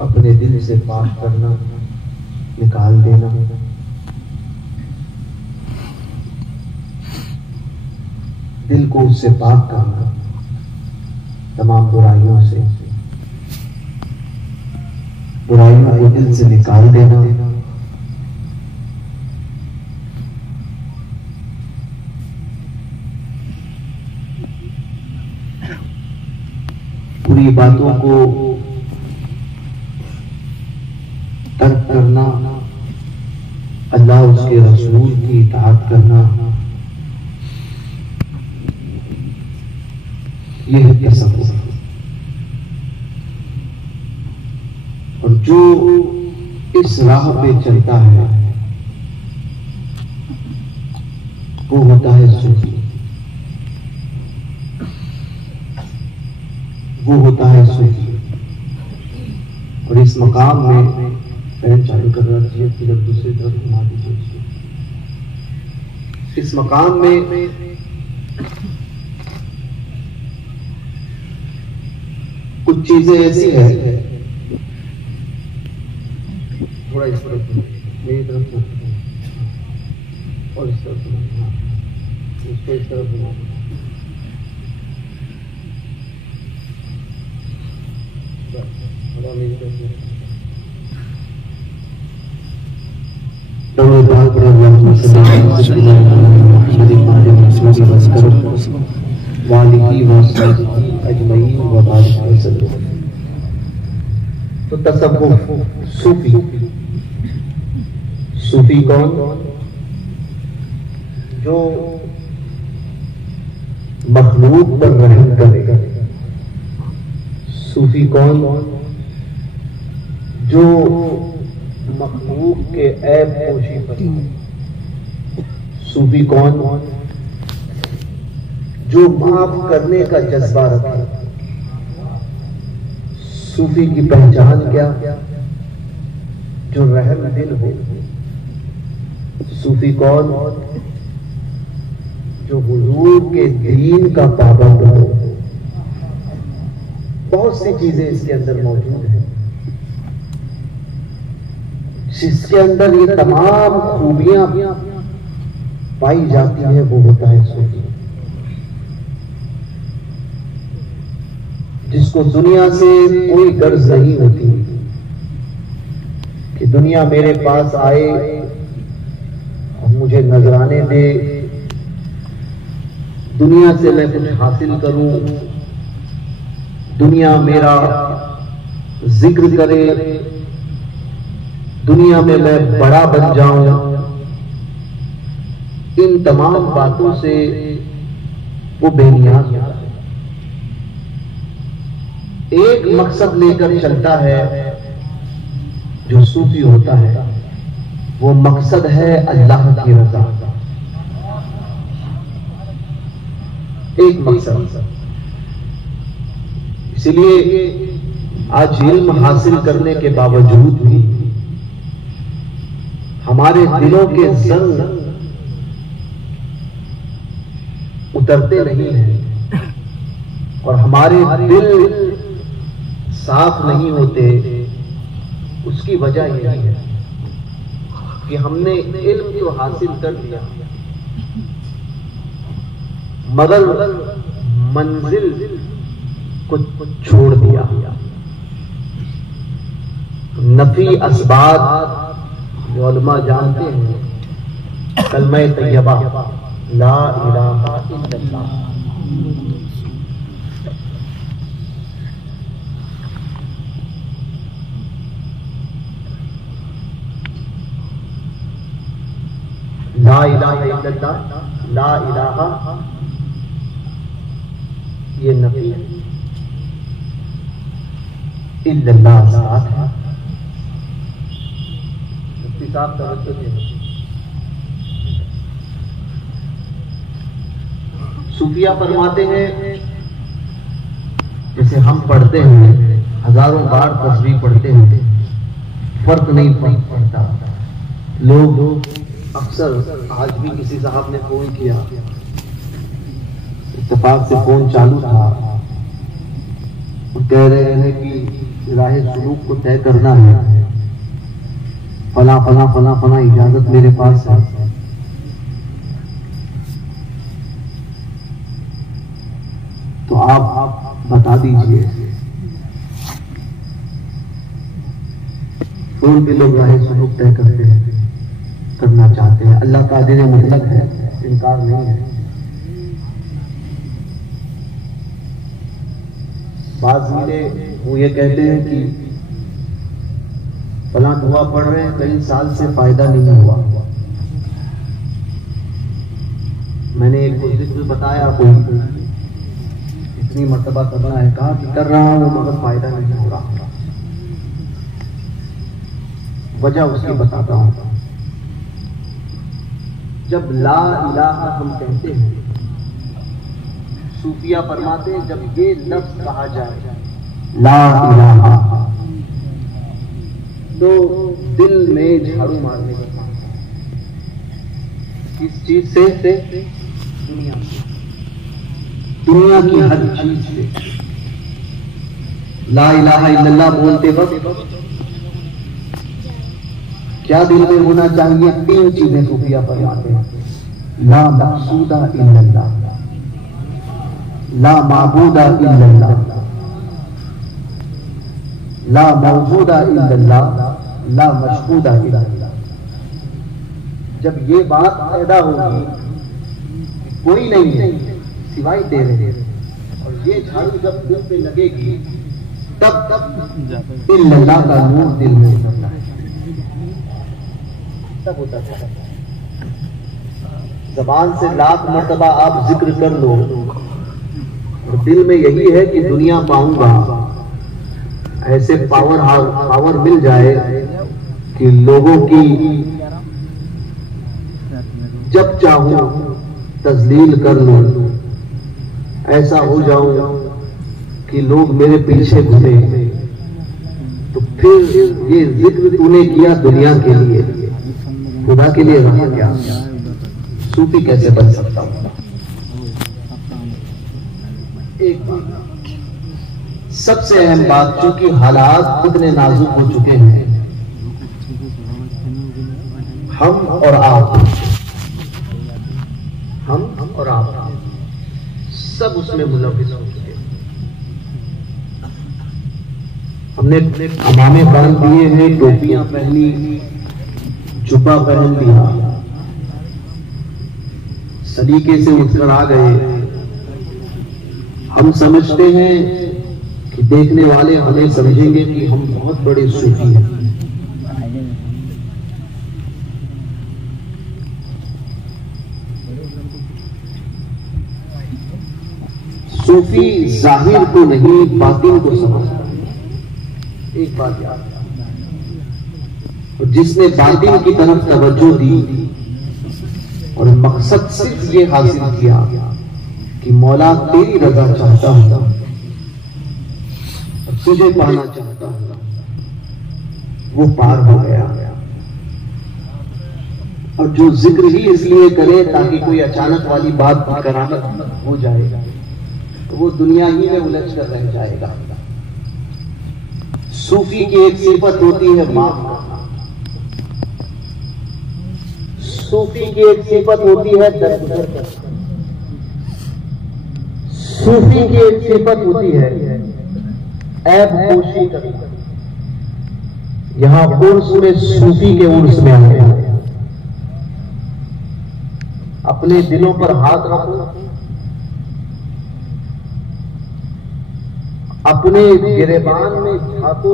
अपने दिल से पाक करना, निकाल देना। दिल को उससे पाक करना, तमाम बुराइयों से, बुराइयों को दिल से निकाल देना। बुरी बातों को तर्क करना, अल्लाह उसके रसूल की इताअत करना, ये है तसव्वुफ। और जो इस राह पे चलता है वो होता है सूफी, वो होता है सूफी। और इस मकाम में फैन चालू कर रहा चाहिए, फिर दूसरी तरफ घुमा दीजिए। इस मकाम में कुछ चीजें ऐसी है, थोड़ा इस तरफ मेरी तरफ और इस तरफ इसको इस तरफ घुमा। तो तसव्वुफ सूफी, सूफी कौन? जो मखलूक पर रहम करेगा। सूफी कौन? जो मखलूक के ऐब पोशी पर। सूफी कौन? जो माफ करने का जज्बा रखे। सूफी की पहचान क्या? जो रहम दिल हो। सूफी कौन? जो हुजूर के दीन का पाबंद हो। बहुत सी चीजें इसके अंदर मौजूद हैं, जिसके अंदर ये तमाम खूबियां पाई जाती हैं, वो होता है सूफी। जिसको दुनिया से कोई गर्ज नहीं होती कि दुनिया मेरे पास आए और मुझे नजराने दे, दुनिया से मैं कुछ हासिल करूं, दुनिया मेरा जिक्र करे, दुनिया में मैं बड़ा बन जाऊं, इन तमाम बातों से वो बेनियाज होता है। एक मकसद लेकर चलता है जो सूफी होता है, वो मकसद है अल्लाह की रज़ा। एक मकसद। इसलिए आज इल्म हासिल करने के बावजूद भी हमारे दिलों के जंग उतरते नहीं हैं और हमारे दिल साफ नहीं होते। उसकी वजह यही है कि हमने इल्म तो हासिल कर लिया मगर मंजिल को छोड़ दिया। नफी असबाब जो उलमा जानते हैं, कलमा तैयबा ला इलाहा इल्लल्लाह, ला इलाहा इल्लल्लाह, ला इलाहा ये नफी है, इल्लल्लाह साथ है। मुफ्ती साहब तवज्जो दें। सूफिया फरमाते हैं, जैसे हम पढ़ते हैं, हजारों बार तस्बीह पढ़ते हैं, फर्क नहीं पड़ता। लोग अक्सर, आज भी किसी साहब ने फोन किया, इत्तेफाक से फोन चालू था, वो कह रहे हैं कि राहे सुलूक को तय करना है, फला फला फला फला इजाजत मेरे पास है। तो आप बता दीजिए, फोन पे लोग राहे सुलूक तय करते हैं, करना चाहते हैं। अल्लाह कादिर मुतलक है, इनकार नहीं है। बाज़ वो ये कहते हैं कि फला दुआ पढ़ रहे हैं, कई साल से फायदा नहीं हुआ। मैंने एक जिक्र बताया, कोई इतनी मर्तबा करना है, कहा कि कर रहा हूं मगर फायदा नहीं हो रहा। वजह उसकी बताता हूं। जब ला इलाहा हम कहते हैं, सूफिया फरमाते हैं, जब ये लफ्ज कहा जाए ला इलाहा, तो दिल में झाड़ू मारने का काम है। किस चीज से? दुनिया से, दुनिया की हर चीज से। ला इलाहा इल्लल्लाह बोलते वक्त क्या दिल में होना चाहिए? 3 चीजें सूफिया फरमाते हैं। ला मक़सूदा इल्लल्लाह, ला माबूदा इल्लल्लाह, ला मौजूदा इल्लल्लाह, ला मशहूदा इल्लल्लाह। जब ये बात पैदा होगी, कोई नहीं है सिवाय तेरे, और ये झाड़ू जब दिल पे लगेगी, तब इल्लल्लाह का नूर दिल में उतरता है, तब होता है। ज़बान से लाख मर्तबा आप जिक्र कर लो, और दिल में यही है कि दुनिया पाऊंगा, ऐसे पावर मिल जाए कि लोगों की जब चाहूं तजलील कर लूं, ऐसा हो जाऊं कि लोग मेरे पीछे घूमे। तो फिर ये जिक्र तूने किया दुनिया के लिए, खुदा के लिए रहा क्या? सूफी कैसे बन सकता हूं? एक बात, सबसे अहम बात, चूंकि हालात इतने नाजुक हो चुके हैं, हम और आप सब उसमें मुलविस हो चुके हैं। हमने अमामे बांध दिए हैं, टोपियां पहनी, जुब्बा पहन लिया, सलीके से उठकर आ गए। हम समझते हैं कि देखने वाले हमें समझेंगे कि हम बहुत बड़े सूफी हैं। सूफी जाहिर को नहीं बातिन को समझता है। एक बात याद, जिसने बातिन की तरफ तवज्जो दी और मकसद सिर्फ ये हासिल किया कि मौला तेरी रजा चाहता हूं, तुझे पाना चाहता हूं, वो पार हो गया। और जो जिक्र ही इसलिए करे ताकि कोई अचानक वाली बात करामत हो जाए, तो वो दुनिया ही में उलझ कर रह जाएगा। सूफी की एक सिफत होती है माफ करना, सूफी की एक सिफत होती है दरगुजर करना, सूफी की एक सिफत होती है ऐब पोशी करना। यहां उर्स में सूफी के उर्स में आए हैं। अपने दिलों पर हाथ रखो, अपने गिरेबान में झांको,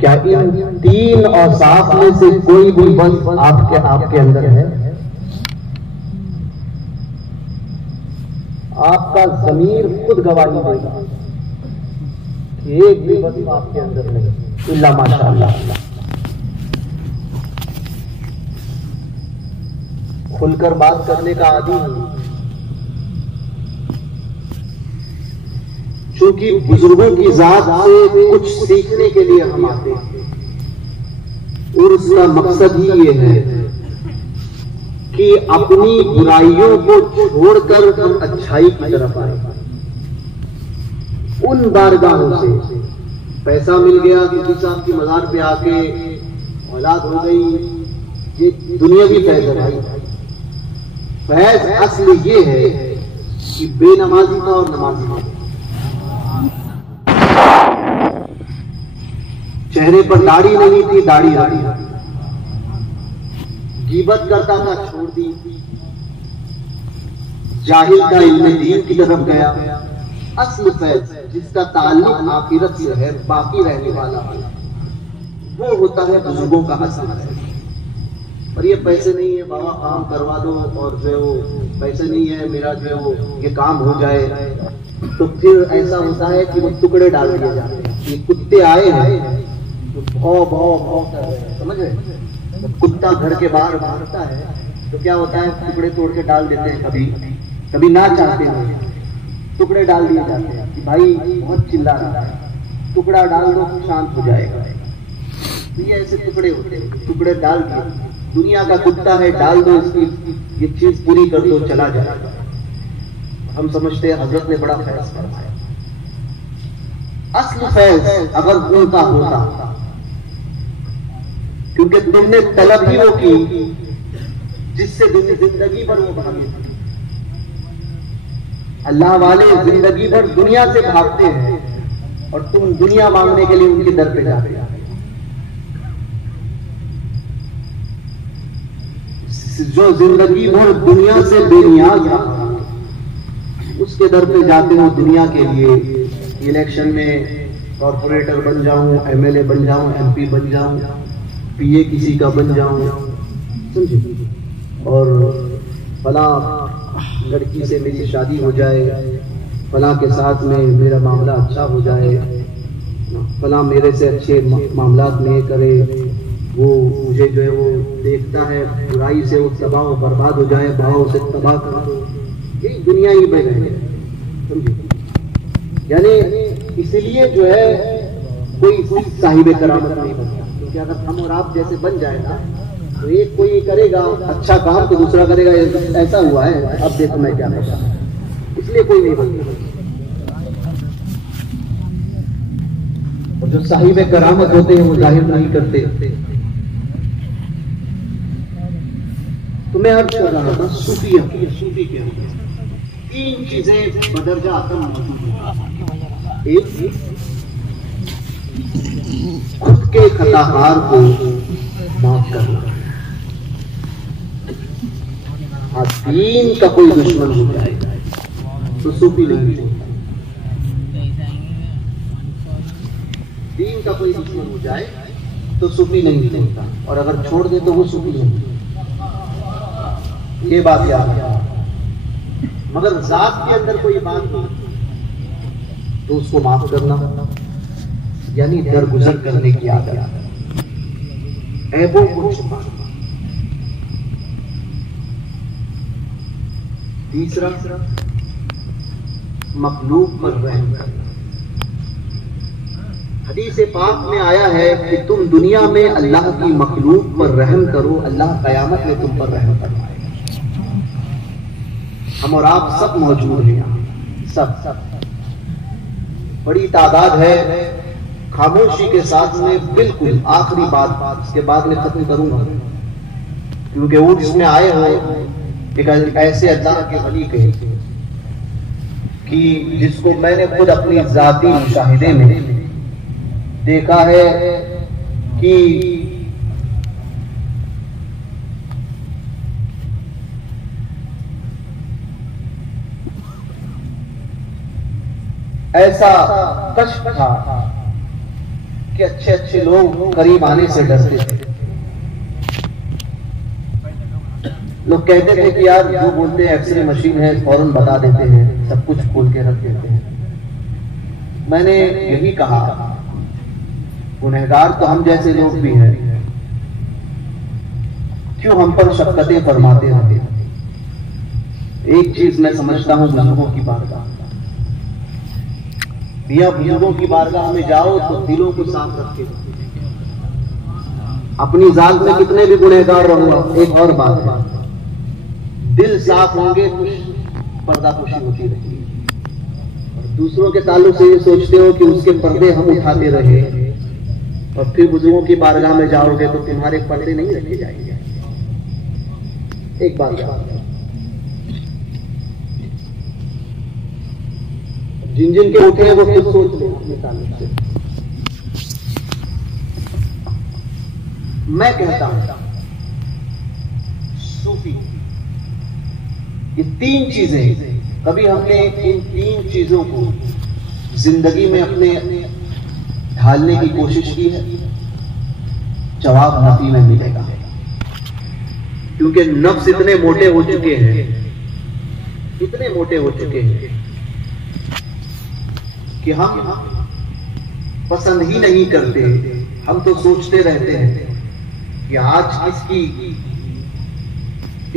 क्या इन तीन औसाफ में से कोई भी बस आपके अंदर है? आपका ज़मीर खुद गवाही देगा कि एक भी बस आपके अंदर नहीं, इल्ला माशाअल्लाह। खुलकर बात करने का आदी नहीं, क्योंकि बुजुर्गों की जात से कुछ सीखने के लिए हम आते हैं और उसका मकसद ही ये है कि अपनी बुराइयों को छोड़कर हम अच्छाई की तरफ आए। उन बारगाहों से पैसा मिल गया, किसी साहब की मजार पे आके औलाद हो गई, ये दुनियावी फैज है भाई। फैज असल ये है कि बेनमाजी था और नमाजी था, चेहरे पर दाढ़ी नहीं थी, दाढ़ी आ रही, गीबत करता था छोड़ दी, जाहिल का इल्म दीन की तरफ गया। असल फैज जिसका ताल्लुक आखिरत से है, बाकी रहने वाला वो होता है बुजुर्गों का असल फैज। और ये पैसे नहीं है बाबा काम करवा दो, और जो वो पैसे नहीं है मेरा जो वो ये काम हो जाए, तो फिर ऐसा होता है कि वो टुकड़े डाल दिए जाते हैं। ये कुत्ते आए हैं तो भौ भौ भौ कर रहे हैं, समझ रहे? जब कुत्ता घर के बाहर भागता है तो क्या होता है, टुकड़े तोड़ के डाल देते हैं, कभी कभी ना चाहते हुए टुकड़े डाल दिए जाते हैं कि भाई बहुत चिल्ला रहा है, टुकड़ा डाल दो शांत हो जाएगा। तो ये ऐसे टुकड़े होते हैं, टुकड़े डाल दिए, दुनिया का कुत्ता है, डाल दो इसकी ये चीज पूरी कर दो, चला जाएगा। हम समझते हैं हजरत ने बड़ा फैज फरमाया। असल फैज अगर उनका होता, क्योंकि तुमने तलब ही वो की जिससे जिंदगी भर वो भागे। अल्लाह वाले जिंदगी भर दुनिया से भागते हैं और तुम दुनिया मांगने के लिए उनके दर पे जाते हो। जो जिंदगी भर दुनिया से बेनियाज रहा, उसके दर पे जाते हो दुनिया के लिए। इलेक्शन में कॉर्पोरेटर बन जाऊं, एमएलए बन जाऊं, एमपी बन जाऊं, पीए किसी का बन जाऊं, समझे, और फला लड़की से मेरी शादी हो जाए, फला के साथ में मेरा मामला अच्छा हो जाए, फला मेरे से अच्छे मामलात नहीं करे, वो मुझे जो है वो देखता है बुराई से वो तबाह और बर्बाद हो जाए, भाव से तबाह कर दो। ये दुनिया ही में रहे, समझे? यानी इसलिए जो है कोई साहिब करामत नहीं बनता, क्योंकि अगर हम और आप जैसे बन जाएगा तो एक कोई करेगा अच्छा काम तो दूसरा करेगा ऐसा हुआ है, अब देखो मैं क्या करता, इसलिए कोई नहीं बनता। और जो साहिब करामत होते हैं वो जाहिर नहीं करते। तो मैं अर्ज कर रहा था सूफी के अंदर तीन चीजें बदरजा आकर मौजूद हैं। एक, खुद के खताकार को माफ करना। दीन का कोई दुश्मन हो जाए तो सूफी नहीं छोड़ता। दीन का कोई दुश्मन हो जाए तो सूफी नहीं छोड़ता, और अगर छोड़ दे तो वो सूफी नहीं। ये बात याद है। मगर जात के अंदर कोई बात हो तो उसको माफ करना, यानी दरगुजर करने की आदत, ऐबों को छुपाना। तीसरा, मखलूक पर रहम करना। हदीस पाक में आया है कि तुम दुनिया में अल्लाह की मखलूक पर रहम करो, अल्लाह कयामत में तुम पर रहम फरमाएगा। हम और आप सब मौजूद हैं यहाँ, सब बड़ी तादाद है। खामोशी के साथ में बिल्कुल आखिरी बात, इसके बाद में खत्म करूंगा, क्योंकि उर्स में आए हो एक ऐसे अल्लाह के वली के कि जिसको मैंने खुद अपनी जाती मुशाहिदे में देखा है कि ऐसा कष्ट था कि अच्छे अच्छे लोग करीब आने से डरते थे। लोग कहते थे कि यार जो बोलते हैं एक्सरे मशीन है, फौरन बता देते हैं, सब कुछ खोल के रख देते हैं। मैंने यही कहा, गुनहगार तो हम जैसे लोग भी हैं, क्यों हम पर शफ़क़तें फरमाते रहते हैं। एक चीज मैं समझता हूं, बुजुर्गों की बारगाह, मियां बुजुर्गों की बारगाह में जाओ तो दिलों को साफ रखे। अपनी जात में कितने भी गुनहगार रहो, एक और बात है, दिल साफ होंगे तो पर्दापोशी होती रहेगी। और दूसरों के ताल्लुक से ये सोचते हो कि उसके पर्दे हम उठाते रहे, और फिर बुजुर्गों की बारगाह में जाओगे तो तुम्हारे पर्दे नहीं रखे जाएंगे। एक बात जिन जिन के उठे हैं वो खुद सोच लें अपने ताल्लुक से। मैं कहता हूं सूफी, ये तीन चीजें, कभी हमने इन तीन चीजों को जिंदगी में अपने ढालने की कोशिश की है? जवाब नफी में मिलेगा, क्योंकि नफ्स इतने मोटे हो चुके हैं, इतने मोटे हो चुके हैं कि हम पसंद ही नहीं करते। हम तो सोचते रहते हैं कि आज किसकी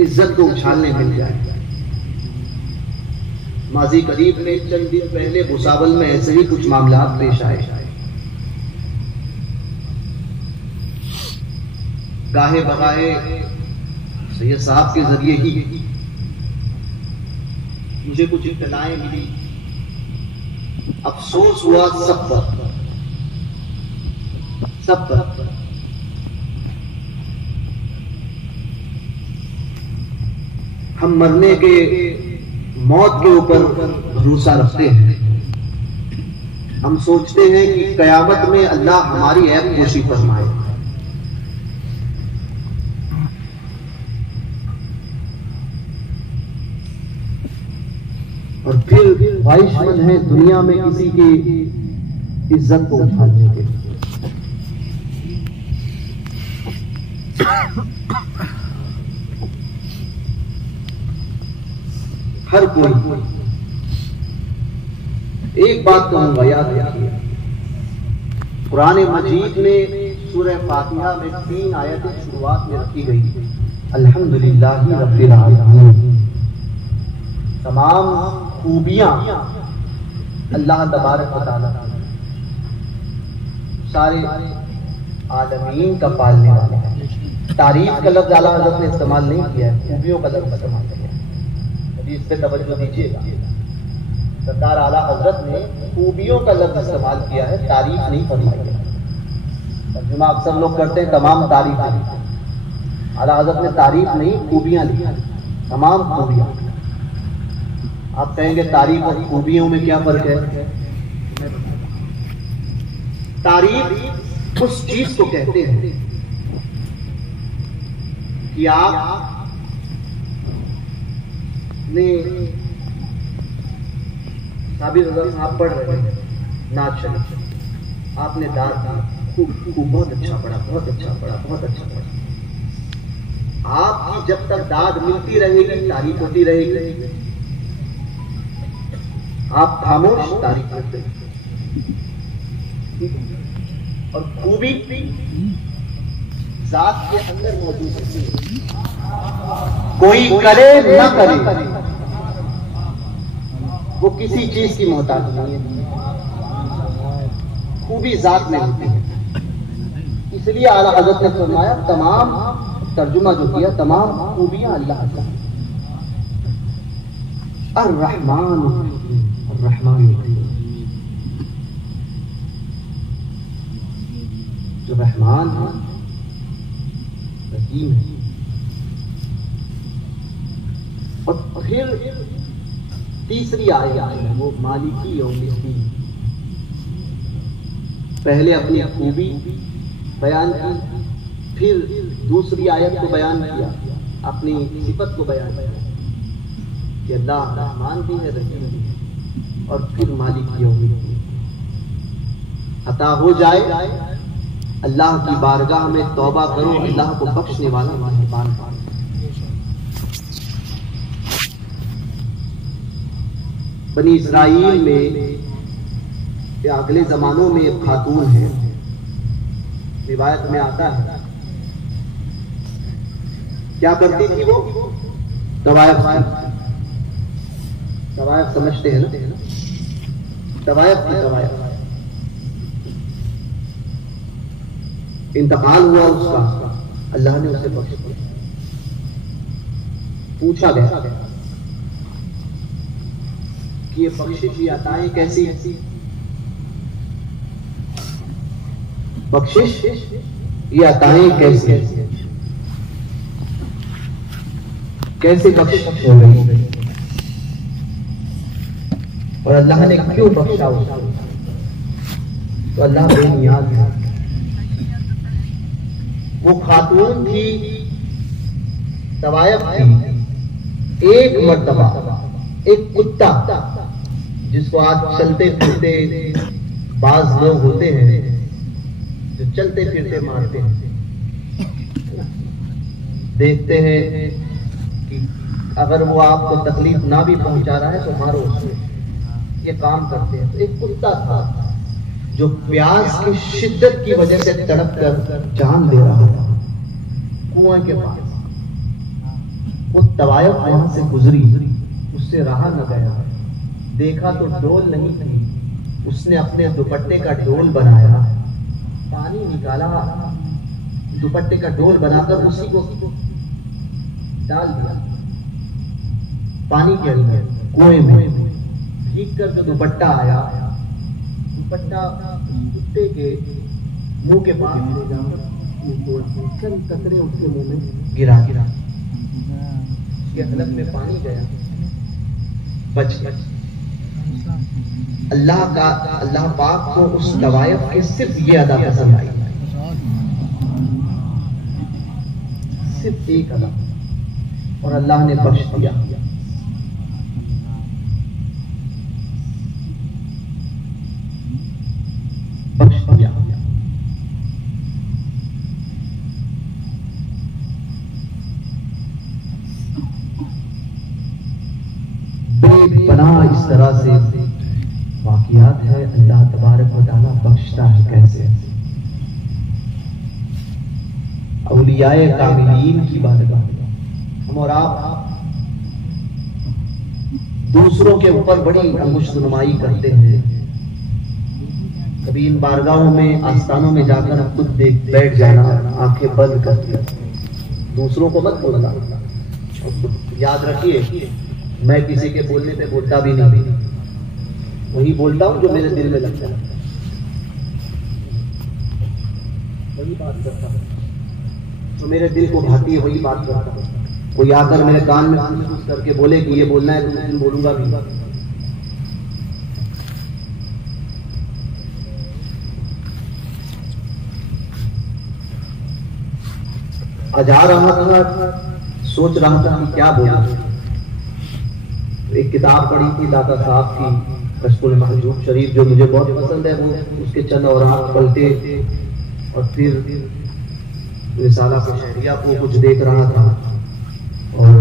इज्जत को उछालने मिल जाए। माजी करीब में चंद दिन पहले भुसावल में ऐसे ही कुछ मामला पेश आए। गाहे बगाहे सैयद साहब के जरिए ही मुझे कुछ इत्तलाएं मिली। अफसोस हुआ सब पर। हम मरने के, मौत के ऊपर भरोसा रखते हैं। हम सोचते हैं कि कयामत में अल्लाह हमारी ऐब पोशी फरमाए। और फिर ख्वाहिशमंद है दुनिया में किसी की इज्जत को उठाने के। हर कोई, एक बात कहूंगा, याद रखिए, कुरान मजीद में सूरह फातिहा में 3 आयतें शुरुआत में रखी गई। अल्हम्दुलिल्लाहि रब्बिल आलमीन, तमाम खूबियां अल्लाह तबारक व तआला, सारे आलमीन का पालने वाला है। तारीफ का लफ्ज आला हज़रत ने इस्तेमाल नहीं किया है, खूबियों का लफ्ज इस्तेमाल किया है। इस पे तवज्जो दीजिएगा, सरकार आला हजरत ने खूबियों का लफ्ज इस्तेमाल किया है, तारीफ नहीं फरमाई है। तर्जुमा अक्सर लोग करते हैं तमाम तारीफ, आला हजरत ने तारीफ नहीं खूबियां ली, तमाम खूबियां। आप कहेंगे तारीफ और खूबियों में क्या फर्क है? तारीफ उस चीज को कहते हैं कि आप ने साबिर रज़ा साहब पढ़ रहे हैं नात शरीफ, आपने दाद दी, खूब बहुत अच्छा पढ़ा, बहुत अच्छा पढ़ा, बहुत अच्छा पढ़ा। आपकी जब तक दाद मिलती रहेगी तारीफ होती रहेगी। आप खामोश तारीफ करते हैं, और खूबी जात के अंदर मौजूद है। कोई करे न करे, वो किसी चीज की मोहताज नहीं है, खूबी जात में होती है। इसलिए आला हजरत ने फरमाया, तमाम तर्जुमा जो किया, तमाम खूबियां अल्लाह का। अर्रहमान अर्रहमान, जो रहमान है रहीम है। और फिर तीसरी आयत है वो मालिकी यौमिद्दीन। पहले अपनी खूबी बयान की, फिर दूसरी आयत को बयान किया, अपनी सिफत को बयान किया कि अल्लाह रहमान भी है, रहीम भी है, और फिर मालिक यौमिद्दीन। अता हो जाए अल्लाह की बारगाह में तौबा करो, अल्लाह को बख्शने वाला मेहरबान है। बनी इस्राइल में या अगले जमानों में एक खातून है, रिवायत में आता है, क्या करती थी वो? तवायफ समझते हैं ना? तवायफ की तवायफ। इंतकाल हुआ उसका, अल्लाह ने उसे बख्श दिया। पूछा गया कि ये बख्शिश या अताएं कैसी? बख्शिश या अताएं कैसी? कैसे बख्शिश हो गई? और अल्लाह ने क्यों बख्शा उसको? तो अल्लाह बेनियाज है। वो खातून थी, तवायफ थी। एक मर्तबा एक कुत्ता, जिसको आज चलते फिरते बाज लोग होते हैं जो चलते फिरते मारते हैं, देखते हैं कि अगर वो आपको तकलीफ ना भी पहुंचा रहा है तो मारो उसको, ये काम करते हैं। तो एक कुत्ता था जो प्यास की शिद्दत की वजह से तड़प कर जान दे रहा था कुएं के पास। वो तवायफ वहां से गुजरी, उससे रहा न गया, देखा तो डोल नहीं थी। उसने अपने दुपट्टे का डोल बनाया, पानी निकाला, दुपट्टे का डोल बनाकर उसी को डाल दिया पानी के अंदर कुएं में। भीग कर जो दुपट्टा आया, दुपट्टा कुत्ते के मुंह के पास ले जाकर चंद कतरे उसके मुंह में गिरा के हलक में पानी गया, बच गया। अल्लाह पाक को उस तवायफ के सिर्फ ये अदा पसंद आई, सिर्फ एक अदा, और अल्लाह ने बख्श दिया। बख्श दिया। बेपनाह इस तरह से वाक़ियात है। अल्लाह तबारक व तआला बख्शता है कैसे? औलियाए कामिलीन की बारगाह हम और आप दूसरों के ऊपर बड़ी अंगुशनुमाई करते हैं। कभी इन बारगाहों में, आस्थानों में जाकर हम खुद देख बैठ जाना, आंखें बंद करके दूसरों को मत बोलना। याद रखिए, मैं किसी के बोलने पे बोलता भी नहीं, वही बोलता हूं जो मेरे दिल में लगता है, वही बात करता हूं, तो मेरे दिल को भाती है वही बात करता हूं। कोई आकर मेरे कान में कुछ करके बोले कि ये बोलना है तो मैं बोलूंगा भी। आज आ रहा था, सोच रहा था कि क्या बोला। एक किताब पढ़ी थी दाता साहब की, कश्फुल महजूब शरीफ, जो मुझे बहुत पसंद है। वो उसके चंद औरात पलटे और फिर रिसाला शहरिया को कुछ देख रहा था, और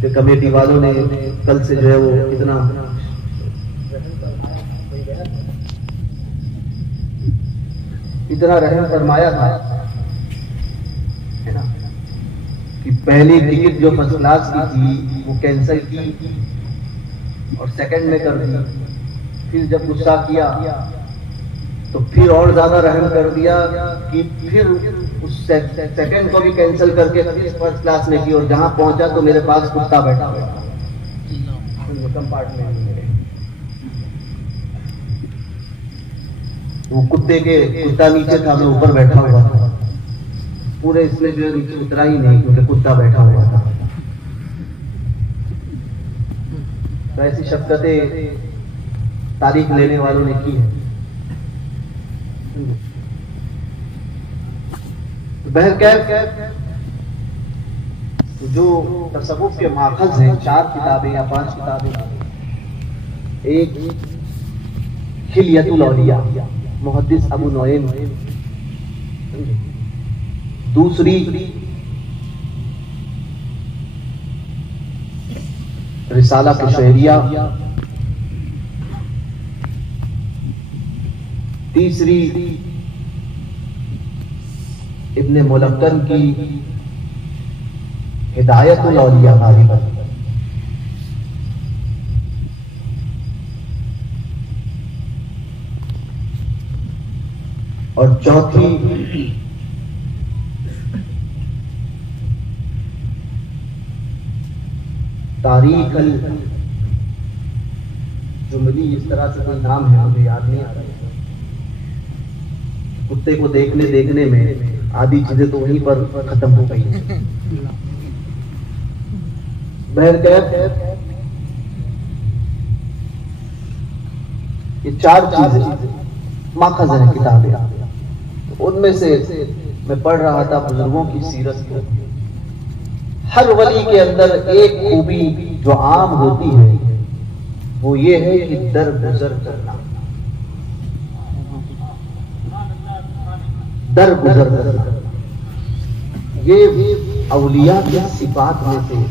कि कमेटी वालों ने कल से जो है वो इतना रहम फरमाया था, है ना, कि पहली टिकट जो फर्स्ट क्लास की थी वो कैंसिल की और सेकंड में कर दी। फिर जब गुस्सा किया तो फिर और ज्यादा रहम कर दिया कि फिर उस सेकंड को भी कैंसिल करके फिर फर्स्ट क्लास में की, और जहां पहुंचा तो मेरे पास कुत्ता बैठा हुआ कंपार्टमेंट में। वो कुत्ता नीचे था, मैं ऊपर बैठा हुआ था। पूरे इसमें जो है नीचे उतरा ही नहीं क्योंकि कुत्ता बैठा हुआ था। तो ऐसी शफ़क़तें तारीख लेने वालों ने की है। बहरकैफ जो तसव्वुफ़ के माखज़ हैं, 4 किताबें या 5 किताबें। एक हिलियतुल औलिया मुहद्दिस अबू नुएम, दूसरी रिसाला कुशैरिया, तीसरी इब्ने मुलक्कन की हिदायतुल औलिया गालिबन, और चौथी तारीख अल जुमली, इस तरह से कोई नाम है, मुझे याद नहीं आ रहा। कुत्ते को देखने में आधी चीजें तो वहीं पर खत्म हो गई हैं। बहरकैफ ये 4 चीजें माखज़ है किताबें। उनमें से मैं पढ़ रहा था बुजुर्गों की सीरत को। हर वली के अंदर एक खूबी जो आम होती है वो ये है कि दरगुजर करना, दरगुजर करना। ये औलिया की सिफात में से है।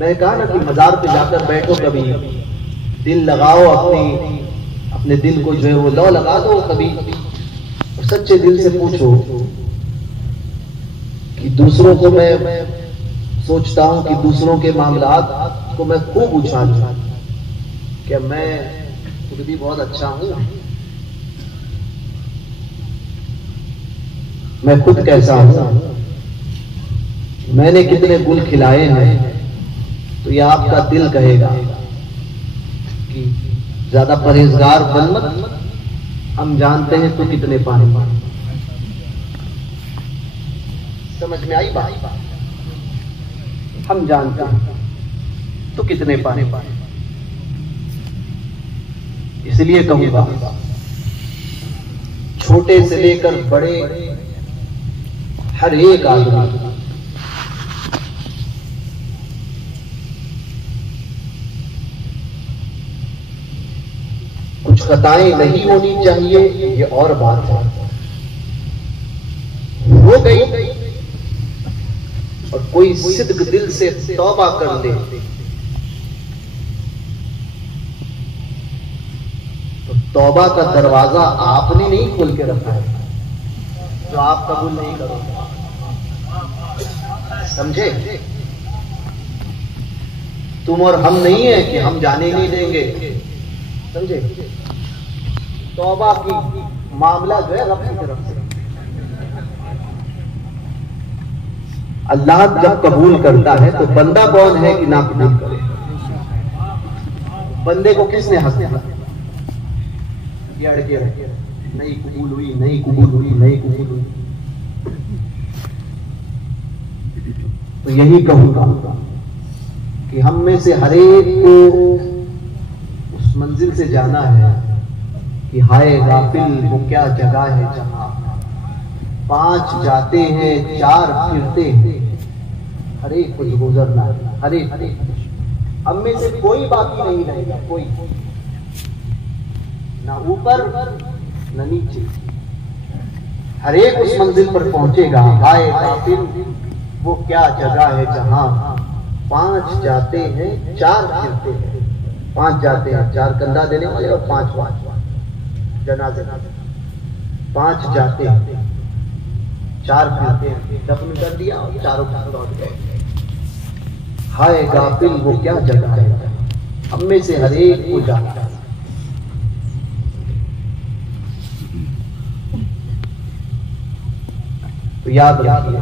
मैं कहा ना कि मजार पे जाकर बैठो, कभी दिल लगाओ, अपने दिल को जो है वो लौ लगा दो कभी, और सच्चे दिल से पूछो कि दूसरों को मैं सोचता हूं कि दूसरों के मामलात को मैं खूब उछालूं, क्या मैं खुद भी बहुत अच्छा हूं, मैं खुद कैसा हूं, मैंने कितने गुल खिलाए हैं। तो ये आपका दिल कहेगा कि ज्यादा परहेजगार बन मत, हम जानते हैं तो कितने पानी। समझ में आई बात? हम जानते हैं तो कितने पानी। इसलिए कहूंगा छोटे से लेकर बड़े हर एक आदमी कुछ खताएं नहीं होनी चाहिए, ये और बात है। हो गई और कोई सिद्क दिल से तौबा कर ले तो तौबा का दरवाजा आपने नहीं खोल के रखा है जो आप कबूल नहीं करोगे। समझे? तुम और हम नहीं है कि हम जाने नहीं देंगे। समझे? तौबा की मामला जो है रब की तरफ से। अल्लाह जब कबूल करता है तो बंदा कौन है कि ना कबूल करे? बंदे को किसने हक दिया? ये अड़के रहे, नहीं कबूल हुई, नहीं कबूल हुई, नहीं कबूल हुई। तो यही कहूंगा कि हम में से हर एक को उस मंजिल से जाना है कि हाय गाफिल वो क्या जगह है जहां 5 जाते हैं 4 फिरते हैं, हर एक कुछ गुजरना है, हर एक। हम में से कोई बाकी नहीं रहेगा, कोई ना ऊपर न नीचे, हर एक उस मंजिल पर पहुंचेगा। हाय काफिल वो क्या जगह है जहां 5 जाते हैं 4 फिरते हैं। 5 जाते हैं, 4 कंधा देने वाले और 5 जनाजे। 5 जाते हैं 4 फिरते हैं, दफन कर दिया और चारों लौट गए। हाय गाफिल वो क्या जगह है, हम में से हर एक को जानता है। तो याद रखिए,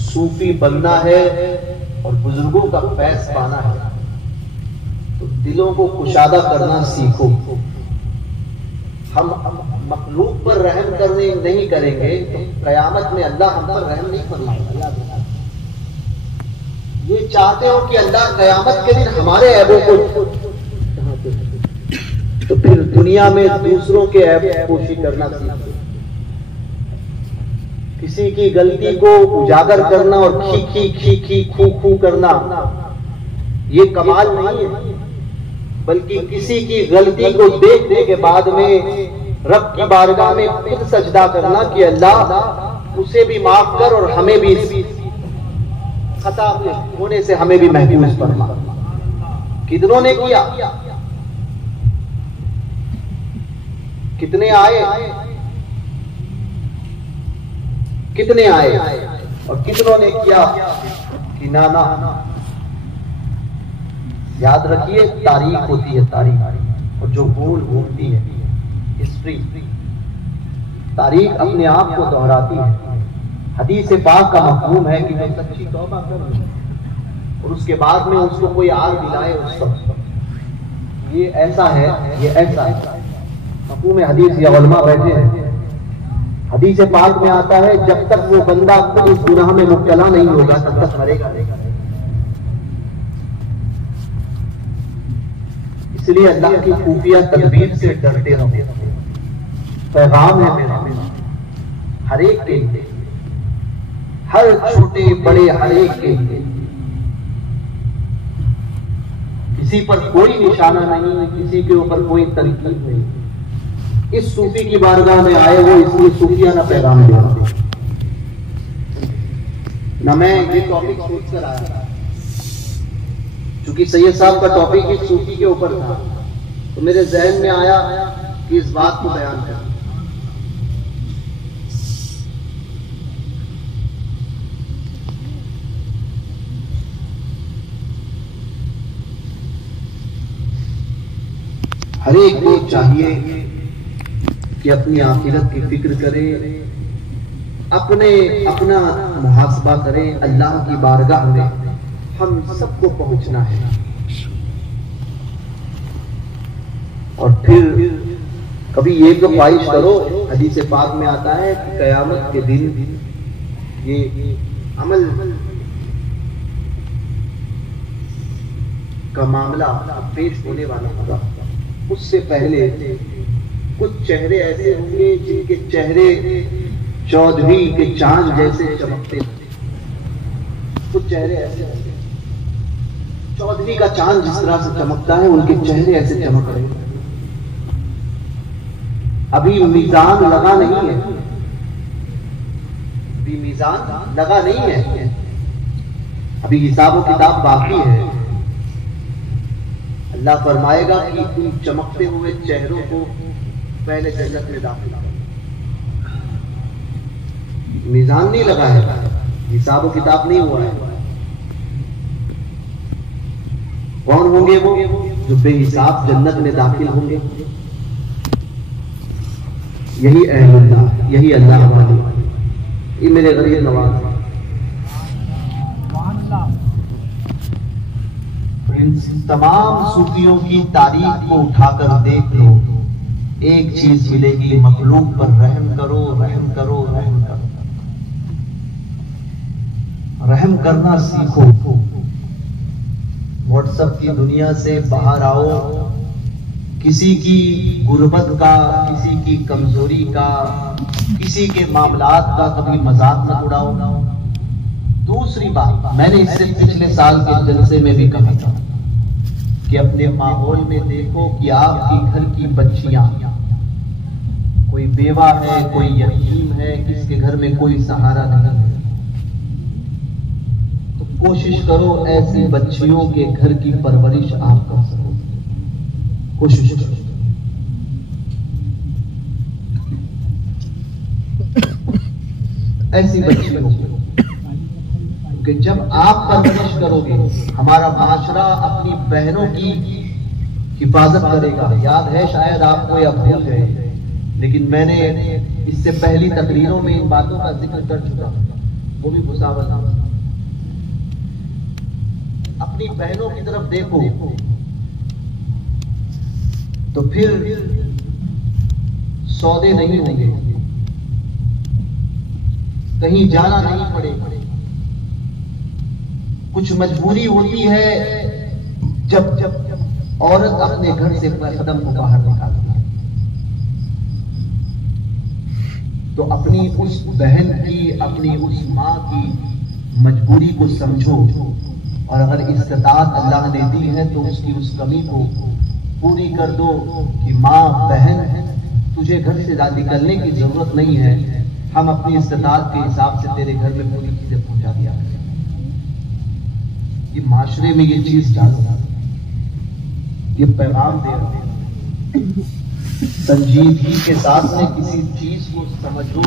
सूफी बनना है और बुजुर्गों का फैज पाना है तो दिलों को कुशादा करना सीखो। हम मखलूक पर रहम करने नहीं करेंगे तो कयामत में अल्लाह हम पर रहम नहीं फरमाएगा। याद रखना, ये चाहते हो कि अल्लाह कयामत के दिन हमारे ऐबों को, तो फिर दुनिया में दूसरों के ऐब पोशी करना सीखो। किसी की गलती को उजागर करना और खी खू करना ये कमाल नहीं है, बल्कि किसी की गलती को देखने के बाद में रब की बारगाह में खुद सजदा करना कि अल्लाह उसे भी माफ कर और हमें भी खता होने से हमें भी महफूज फरमा। कितनों ने किया, कितने आए और कितनों ने किया कि ना। याद रखिए, तारीख होती है तारीख, और जो भूल घूमती है हिस्ट्री। तारीख अपने आप को दोहराती है। हदीस पाक का मफहूम है कि जो सच्ची तौबा करे और उसके बाद में उसको कोई आग दिलाए उस वक्त, ये ऐसा है, ये ऐसा है। मफहूम हदीस या उलमा बैठे हैं। हदीस पाक में आता है जब तक वो बंदा खुद उस गुनाह में मुब्तला नहीं होगा तब तक मरेगा नहीं। इसलिए अल्लाह की खुफिया तदबीर से डरते रहो। पैगाम है मेरा हर एक के लिए, हर छोटे बड़े हर एक के लिए। किसी पर कोई निशाना नहीं, किसी के ऊपर कोई तनकीद नहीं। इस सूफी की बारगाह में आए वो इसलिए सूफियाना पैगाम दे रहे हैं। न मैं ये टॉपिक सोचकर आया, चूंकि सैयद साहब का टॉपिक इस सूफी के ऊपर था तो मेरे जहन में आया कि इस बात को बयान करें। हर एक को चाहिए कि अपनी आखिरत की फिक्र करे, अपना मुहासबा करे। अल्लाह की बारगाह में हम सबको पहुंचना है। और फिर कभी ये तो ख्वाहिश करो, हदीस पाक में आता है कि कयामत के दिन ये अमल का मामला पेश होने वाला होगा। उससे पहले कुछ चेहरे ऐसे होंगे जिनके चेहरे चौधरी के चांद जैसे चमकते होंगे। कुछ चेहरे ऐसे होंगे, चौधरी का चांद जिस तरह से चमकता है उनके चेहरे ऐसे चमक रहे हैं। अभी मीजान लगा नहीं है, अभी मीजान लगा नहीं है, अभी हिसाब किताब बाकी है। अल्लाह फरमाएगा कि उन चमकते हुए चेहरों को पहले जन्नत में दाखिल करो। मीजान नहीं लगा है, हिसाब किताब नहीं हुआ है। कौन होंगे वो? जो बेहिसाब जन्नत में दाखिल होंगे। यही अहलुल्लाह, यही अल्लाह वाले, ये मेरे गरीब नवाज। इन तमाम सूफियों की तारीख को उठाकर देख लो, एक चीज मिलेगी, मखलूक पर रहम करो, रहम करो, रहम करो। रहम करना सीखो। व्हाट्सएप की दुनिया से बाहर आओ। किसी की गुर्बत का, किसी की कमजोरी का, किसी के मामलात का कभी मजाक न उड़ाओ। दूसरी बात, मैंने इससे पिछले साल के जलसे में भी कहा था कि अपने माहौल में देखो कि आपकी घर की बच्चियां कोई बेवा है, कोई यतीम है, किसके घर में कोई सहारा नहीं है, तो कोशिश करो ऐसी बच्चियों के घर की परवरिश आप कर सको। कोशिश करो। ऐसी बच्चियों को, क्योंकि जब आप परवरिश करोगे, हमारा माशरा अपनी बहनों की हिफाजत करेगा। याद है शायद आपको या भूल गए, लेकिन मैंने इससे पहली तकरीरों में इन बातों का जिक्र कर चुका, वो भी भुसावल। अपनी बहनों की तरफ देखो तो फिर सौदे नहीं होंगे, कहीं जाना नहीं पड़ेगा। कुछ मजबूरी होती है जब औरत अपने घर से कदम को बाहर निकालती है, तो अपनी उस बहन की, अपनी उस माँ की मजबूरी को समझो, और अगर इस्तिताअत अल्लाह ने दी है तो उसकी उस कमी को पूरी कर दो कि माँ बहन तुझे घर से निकलने की जरूरत नहीं है, हम अपनी इस्तिताअत के हिसाब से तेरे घर में पूरी चीजें पहुंचा दिया करें। ये माशरे में ये चीज डाल रहा, ये पैगाम दे रहा है, संजीदगी के साथ में किसी चीज को समझो,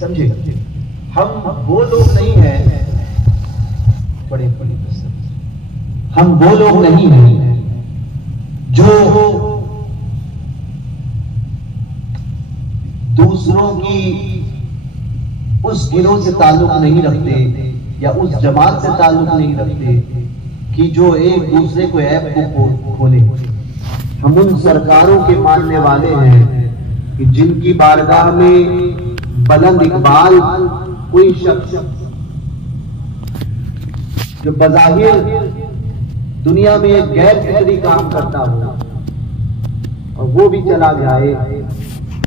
समझे। हम वो लोग नहीं हैं, बड़े हम वो लोग नहीं हैं जो दूसरों की उस गिरोह से ताल्लुक नहीं रखते या उस जमात से ताल्लुक नहीं रखते कि जो एक दूसरे को ऐब को खोले। हम उन सरकारों के मानने वाले हैं कि जिनकी बारगाह में बुलंद इकबाल कोई शख्स जो बज़ाहिर दुनिया में एक गैर फितरी काम करता हो और वो भी चला जाए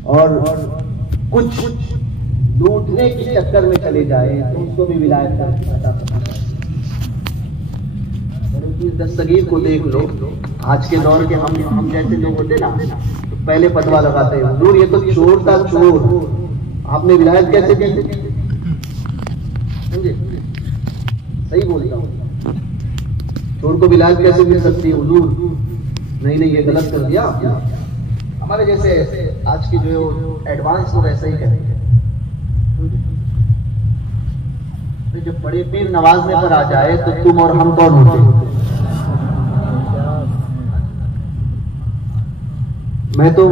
और कुछ लूटने के चक्कर में चले जाए तो उसको भी विलायत कर दस्तगीर को देख लो। आज के दौर के हम जैसे लोग होते ना, तो पहले फतवा लगाते हैं, हुजूर ये तो चोर था, चोर, आपने विलायत कैसे दी? समझे? सही बोलता हूँ, चोर को विलायत कैसे मिल सकती है हुजूर? नहीं ये गलत कर दिया आपने। हमारे जैसे आज की जो एडवांस लोग ऐसा ही करेंगे। जब बड़े पीर नवाजने पर आ जाए तो तुम और हम कौन होते? मैं तो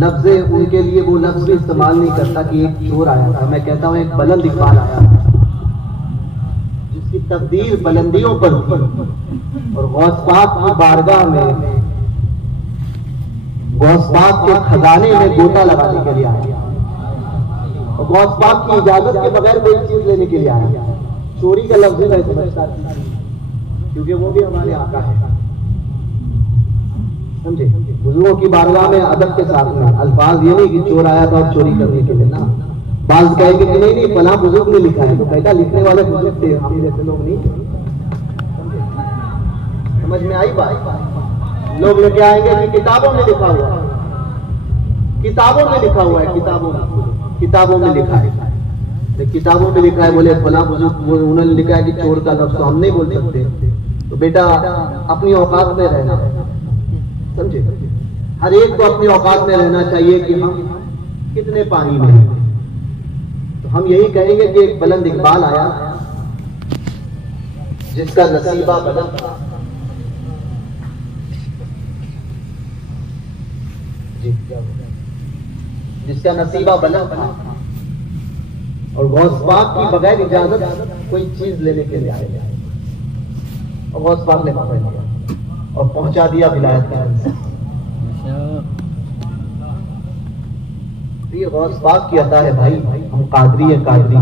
लफ्ज़ उनके लिए वो लफ्ज़ भी इस्तेमाल नहीं करता कि एक चोर आया था, मैं कहता हूं एक बुलंद इकबाल आया जिसकी तकदीर बुलंदियों पर थी और गौस पाक की बारगाह में, गौस पाक के खजाने में गोता लगाने के लिए आया और गौस पाक की इजाजत के बगैर कोई चीज लेने के लिए आया। चोरी का लफ्ज़ मैं समझता क्योंकि वो भी हमारे आका है, समझे। बुजुर्गों की बारगाह में अदब के साथ में अल्फाज ये नहीं कि चोर आया था और चोरी करने के लिए ना। बाज कहेंगे कि नहीं फला बुजुर्ग ने लिखा है, तो कहता लिखने वाले बुजुर्ग थे, हम जैसे लोग नहीं। समझ में आई बात? लोग लेके आएंगे कि किताबों में लिखा हुआ, किताबों में लिखा हुआ है, किताबों में लिखा है, किताबों में लिखा है। बोले फला बुजुर्ग उन्होंने लिखा है कि चोर का लफ्ज़ हम नहीं बोल सकते, तो बेटा अपनी औकात में रहना, समझे। हर एक को अपनी औकात में रहना चाहिए कि हम कितने पानी में हैं। तो हम यही कहेंगे कि एक बुलंद इकबाल आया जिसका नसीबा बुलंद था, जिसका नसीबा बुलंद था और गौस पाक की बगैर इजाजत कोई चीज लेने के लिए आया और गौस पाक ने पकड़ लिया और पहुंचा दिया विलायत के अंदर। ये गौस पाक की अता है भाई, हम कादरी है, कादरी।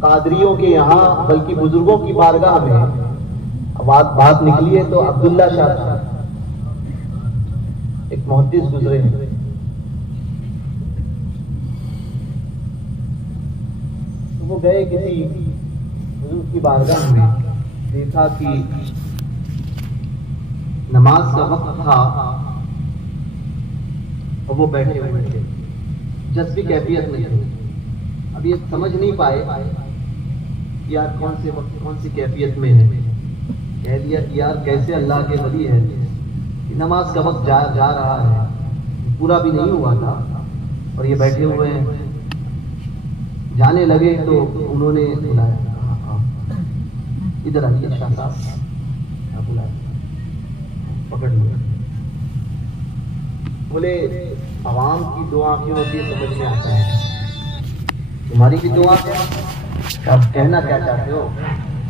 कादरियों के यहाँ बल्कि बुजुर्गों की बारगाह में बात निकली है तो अब्दुल्ला शाह एक मुहद्दिस गुजरे हैं, तो वो गए किसी बुजुर्ग की बारगाह में, देखा कि नमाज का वक्त था और वो बैठे हुए थे, जज्बी कैफियत में थे। अब ये समझ नहीं पाए कि यार कौन से वक्त कौन सी कैफियत में है। कह दिया कि यार कैसे अल्लाह के वली है, नमाज का वक्त जा रहा है, पूरा भी नहीं हुआ था और ये बैठे हुए हैं। जाने लगे तो उन्होंने बुलाया, इधर आइए शाह साहब, बुलाया, पकड़ लिया। बोले आवाम की दुआ क्यों होती है समझ में आता है, तुम्हारी भी दुआ क्या, आप कहना क्या चाहते हो।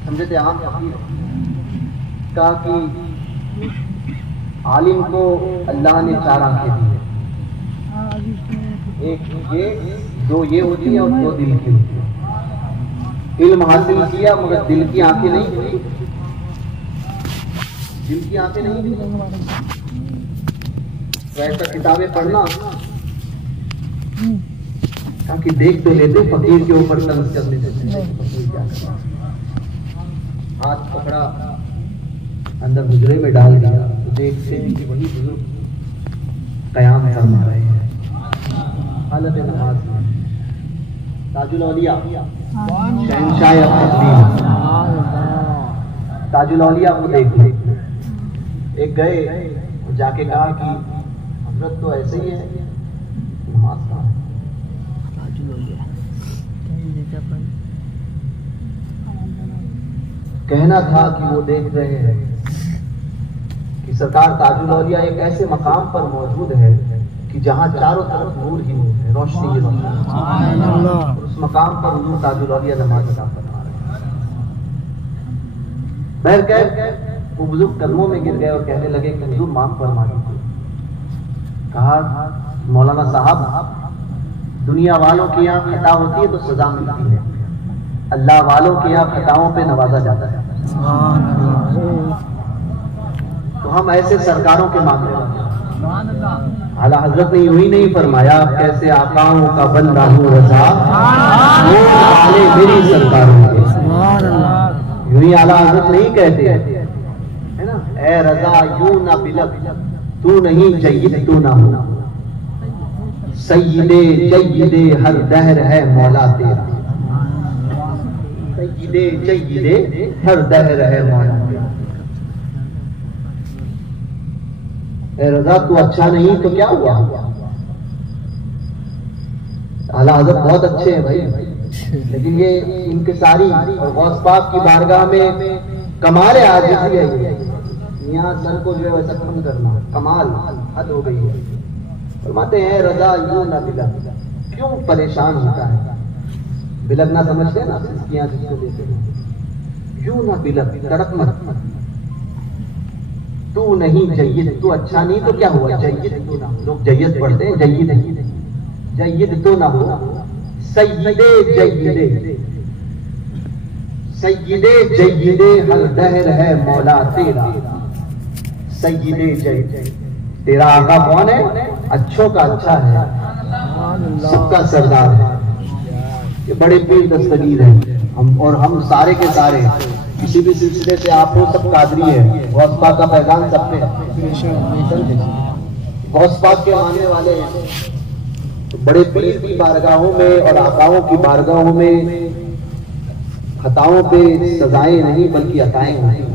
समझे थे आम फकीर, कहा कि आलिम को अल्लाह ने 4 आंखें दी है, एक ये, 2 ये होती है और 2 दिल की होती है। इल्म हासिल किया मगर दिल की आंखें नहीं खुली, दिल की आंखें नहीं खुली। तो ऐसा किताबें पढ़ना ताकि देख तो लेते फकीर के ऊपर तंज कर लेते। हाथ पकड़ा, अंदर हुजरे में डाल दिया तो देखते हैं कि वही बुजुर्ग कयाम फरमा रहे हैं हालत नमाज में। ताजुल औलिया शहंशाह तकदीर, ताजुल औलिया को देख ले। एक गए और जाके कहा कि हजरत तो ऐसे ही है, नमाज कहाँ है। कहना था कि वो देख रहे हैं कि सरकार ताजुल औलिया एक ऐसे मकाम पर मौजूद है कि जहां चारों तरफ नूर ही नूर है, रोशनी ही रोशनी। उस मकाम पर हुजूर ताजुल औलिया नमाज अदा फरमा रहे हैं। बहरकैफ वो बुजुर्ग कदमों में गिर गए और कहने लगे कि हुजूर माफ फरमा दीजिए। कहा मौलाना साहब, दुनिया वालों के यहाँ खता होती है तो सजा मिलती है, अल्लाह वालों के यहाँ खताओं पे नवाजा जाता है। तो हम ऐसे सरकारों के मामले में आला हजरत ने यूं ही नहीं फरमाया कैसे आकाओं का बंदा हूँ रजा वो वाले मेरी सरकारों के, यूं ही आला हजरत नहीं कहते है ना, ए रजा यूं ना बिलक तू नहीं जय्यद तू ना हो, सय्यदे जय्यदे हर दहर है मौला तेरा, सय्यदे जय्यदे हर दहर है मौला तेरा। ए रजा तू अच्छा नहीं तो क्या हुआ। आला हज़रत बहुत अच्छे हैं भाई, लेकिन ये इंकिसारी और गौस पाक की बारगाह में कमाल है आजिज़ी है। यहाँ सर को जो है वैसा कम करना कमाल हद हो गई है। फरमाते हैं रजा यूं ना बिलक, क्यों परेशान होता है। बिलकना समझते हैं ना, यहाँ जिसको देते हैं, यूं ना बिलक तड़प मत, तू नहीं जय्यद, तू अच्छा नहीं तो क्या हुआ, जय्यद तू ना, लोग जय्यद पढ़ते हैं, जय्यद जय्यद तो ना हो, सय्यदे जय्यदे, सय्यदे जय्यदे हर दहर है मौला तेरा, सय्यदे जय्यद। तेरा आका कौन है, अच्छों का अच्छा है, सबका सरदार है। ये बड़े पीर दस्तगीर हैं हम, और हम सारे के सारे किसी भी सिलसिले से आप हो सब कादरी है। गौस पाक का पैगाम सब पे है, गौस पाक के मानने वाले हैं। तो बड़े पीर की बारगाहों में और आकाओं की बारगाहों में खताओं पे सजाएं नहीं बल्कि अताएं होती हैं।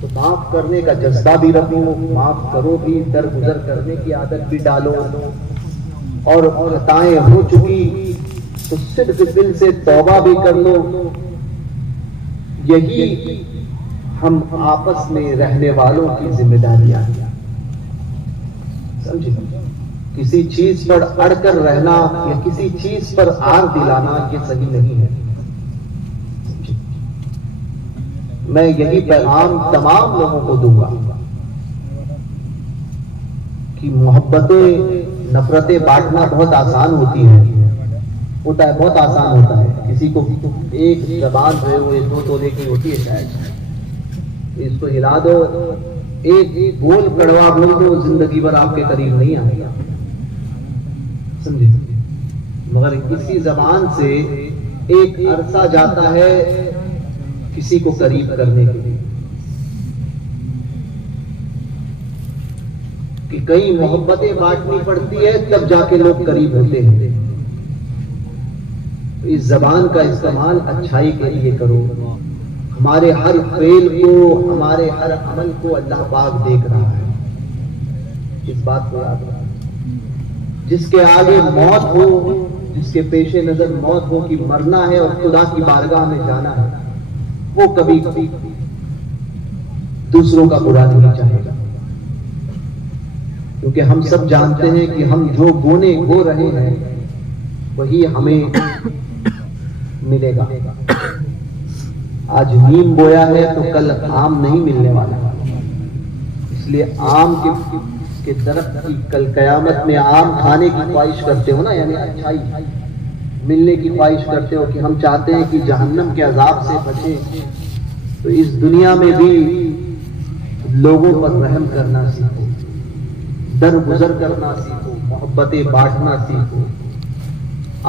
तो माफ करने का जज्बा भी रखो, माफ करो भी, दरगुजर करने की आदत भी डालो, और खताएं हो चुकी तो सिर्फ दिल से तौबा भी कर लो। यही हम आपस में रहने वालों की जिम्मेदारियां हैं, समझे। किसी चीज पर अड़कर रहना या किसी चीज पर आग दिलाना ये सही नहीं है। मैं यही पैगाम तमाम लोगों को दूंगा कि मोहब्बतें नफरतें बांटना बहुत आसान होती है, होता है, बहुत आसान होता है। किसी को एक जबान जो है वो 1-2 तोले की होती है, शायद इसको हिला दो, एक बोल कड़वा बोल दो, जिंदगी भर आपके करीब नहीं आएगा, समझे। मगर इसी जबान से एक अरसा जाता है किसी को करीब करने के लिए। कि कई मोहब्बतें बांटनी पड़ती है तब जाके लोग करीब होते हैं। तो इस जबान का इस्तेमाल अच्छाई के लिए करो। हमारे हर फेल को, हमारे हर अमल को अल्लाह पाक देख रहा है, इस बात को याद रखना। जिसके आगे मौत हो, जिसके पेशे नजर मौत हो कि मरना है और खुदा की बारगाह में जाना है, वो कभी कभी दूसरों का बुरा नहीं चाहेगा, क्योंकि हम सब जानते हैं कि हम जो बोने बो रहे हैं वही हमें मिलेगा। आज नीम बोया है तो कल आम नहीं मिलने वाला, इसलिए आम के दरख्त की कल कयामत में आम खाने की ख्वाहिश करते हो ना, यानी अच्छाई मिलने की ख्वाहिश करते हो कि हम चाहते हैं कि जहन्नम के अजाब से बचे। तो इस दुनिया में भी लोगों पर रहम करना सीखो, दरगुजर करना सीखो, मोहब्बतें बांटना सीखो,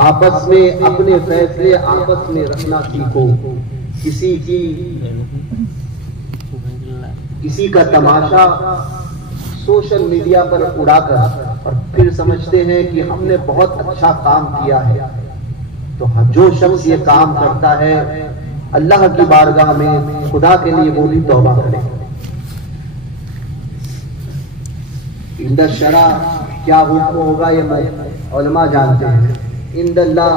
आपस में अपने फैसले आपस में रखना सीखो। किसी का तमाशा सोशल मीडिया पर उड़ाकर और फिर समझते हैं कि हमने बहुत अच्छा काम किया है, तो जो शख्स ये काम करता है अल्लाह की बारगाह में खुदा के लिए वो भी तौबा करे। इंद शरा क्या हुक्म होगा ये उलमा जानते हैं। इंदल्लाह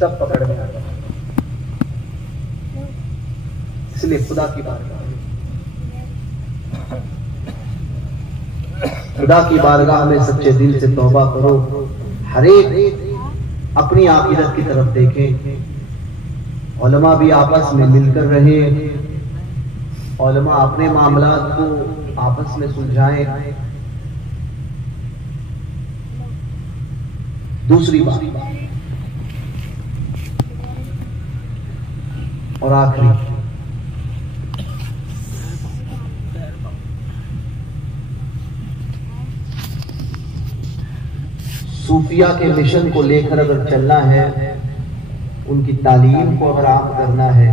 सब पकड़ में आता है, इसलिए खुदा की बारगाह में सच्चे दिल से तौबा करो। हर एक अपनी आखिरत की तरफ देखें। उलमा भी आपस में मिलकर रहे, उलमा अपने मामलात को आपस में सुलझाएं। दूसरी बात और आखिरी, सूफिया के मिशन को लेकर अगर चलना है, उनकी तालीम को अगर आप करना है,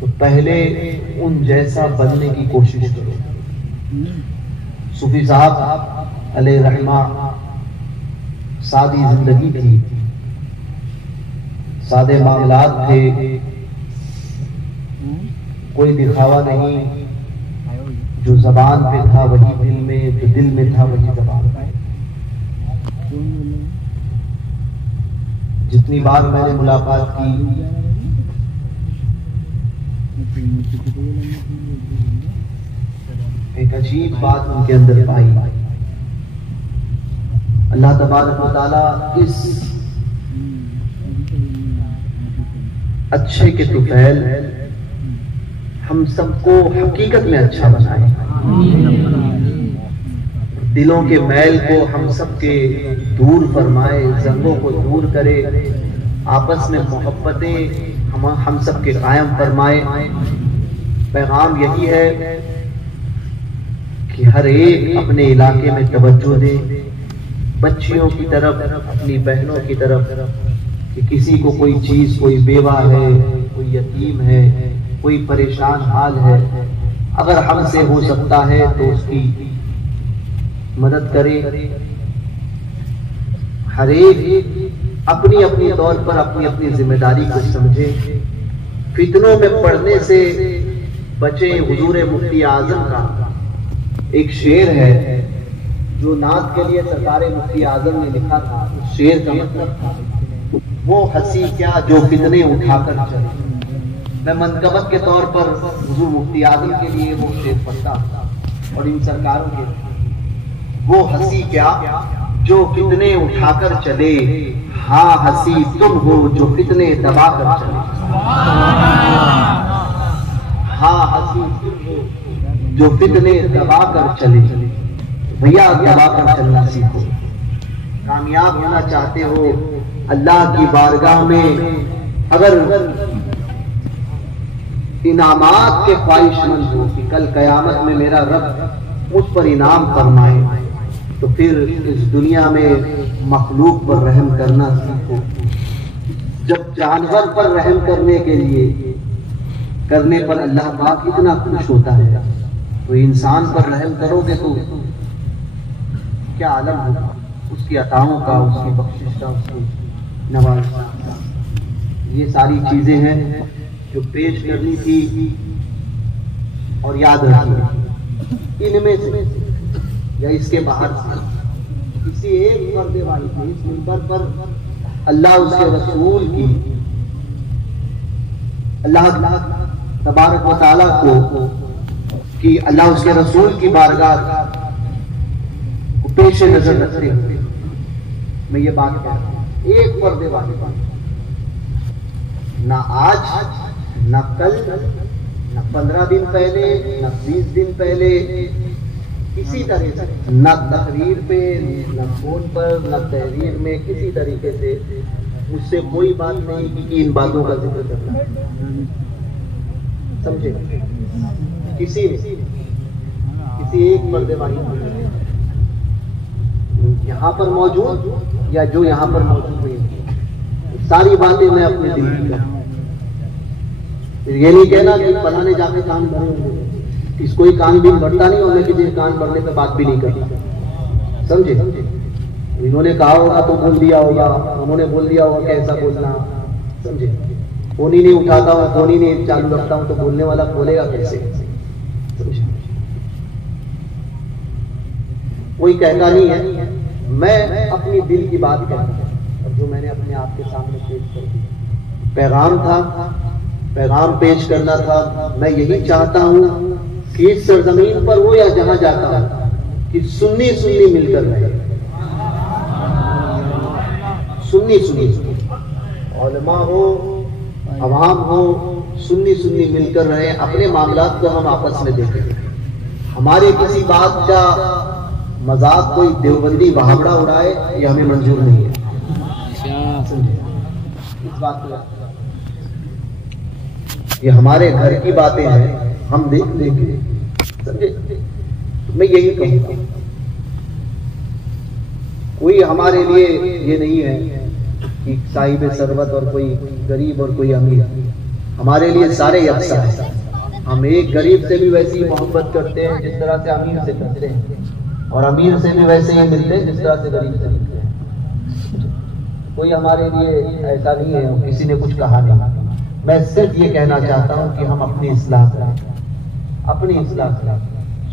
तो पहले उन जैसा बनने की कोशिश करो। सूफी साहब अलैहि रहमा सादी जिंदगी थी, सादे मामलात थे, कोई दिखावा नहीं, जो जबान पे था वही दिल में, जो दिल में था वही जबान पे। जितनी बार मैंने मुलाकात की, एक अजीब बात उनके अंदर पाई। अल्लाह तबारक व तआला इस अच्छे के तुफैल हम सबको हकीकत में अच्छा बनाए, दिलों के मैल को हम सबके दूर फरमाए, जंगों को दूर करे, आपस में मोहब्बतें हम सबके कायम फरमाए। पैगाम यही है कि हर एक अपने इलाके में तवज्जो दे, बच्चियों की तरफ, अपनी बहनों की तरफ, कि किसी को कोई चीज, कोई बेवा है, कोई यतीम है, कोई परेशान हाल है, अगर हमसे हो सकता है तो उसकी मदद करे। हर एक अपनी अपनी तौर पर अपनी अपनी जिम्मेदारी को समझे, फितनों में पड़ने से बचे। हुजूर मुफ्ती आजम का एक शेर है जो नात के लिए सरकार मुफ्ती आजम ने लिखा था। उस शेर का मतलब था, वो हंसी क्या जो फितने उठाकर चले। मैं मनकबत के तौर पर हुजूर मुफ्ती आजम के लिए वो शेर पढ़ता और इन सरकारों के, वो हंसी क्या जो फितने उठाकर चले, हाँ हंसी तुम हो जो फितने दबा कर चले। हाँ हंसी तुम हो जो फितने दबा कर चले। भैया दबा कर चलना सीखो। कामयाब होना चाहते हो अल्लाह की बारगाह में, अगर इनामात के ख्वाहिशमंद हो कि कल कयामत में मेरा रब मुझ पर इनाम फरमाए, तो फिर इस दुनिया में मखलूक पर रहम करना सीखो। जब जानवर पर रहम करने के लिए करने पर अल्लाह पाक इतना खुश होता है, तो इंसान पर रहम करोगे तो क्या आलम होगा उसकी अताओं का, उसकी बख्शिश का, उसकी नवाज का। ये सारी चीजें हैं जो पेश करनी थी और याद रखिए, इनमें से या इसके बाहर से किसी एक पर्दे वाली पे इस मिंबर पर अल्लाह उसके रसूल की, अल्लाह तबारक व तआला को कि अल्लाह उसके रसूल की बारगाह को पेश नजर रखते हुए मैं ये बात कह रहा हूं, एक पर्दे वाली बात, ना आज ना कल ना 15 दिन पहले ना 20 दिन पहले, किसी तरह से न तकरीर पे न फोन पर न तहरीर में किसी तरीके से मुझसे कोई बात नहीं कि इन बातों का जिक्र करना, समझे? किसी एक पर्दे वाली यहाँ पर मौजूद या जो यहाँ पर मौजूद नहीं, सारी बातें मैं अपने दिल की कहूँ। ये नहीं कहना कि फलाने जाके कान भरे, इस कोई कान भी बढ़ता नहीं और मैं किसी कान बढ़ने पे बात भी नहीं करता, समझे? इन्होंने कहा होगा तो बोल दिया होगा, उन्होंने बोल दिया होगा कैसा बोलना, समझे? फोन ही नहीं उठाता हूँ, फोन ही नहीं चालू रखता हूँ तो बोलने वाला बोलेगा कैसे, समझे? कोई कहता नहीं है, मैं अपनी दिल की बात कहता हूँ और जो मैंने अपने आप के सामने पेश कर दिया, पैगाम था, पैगाम पेश करना था। मैं यही चाहता हूँ कि इस सरजमीन पर हो या जहां जाता हूं कि सुन्नी सुन्नी मिलकर रहे, सुन्नी सुन्नी, उलमा हो अवाम हो, सुन्नी सुन्नी मिलकर रहे, अपने मामलात को हम आपस में देखें। हमारे किसी बात का मजाक कोई देवबंदी वहावड़ा उड़ाए ये हमें मंजूर नहीं है, इस बात को ये हमारे घर की बातें हैं, हम देख लेंगे, समझे? मैं यही कहूंगा, कोई हमारे लिए ये नहीं है कि साहिब सरवत और कोई गरीब और कोई अमीर, हमारे लिए सारे यकसा है। हम एक गरीब से भी वैसी मोहब्बत करते हैं जिस तरह से अमीर से करते हैं, और अमीर से भी वैसे ही मिलते हैं जिस तरह से गरीब से मिलते हैं। कोई हमारे लिए ऐसा नहीं है, किसी ने कुछ कहा नहीं। मैं सिर्फ ये कहना चाहता हूँ कि हम अपनी इस्लाह करें, अपनी इस्लाह करें।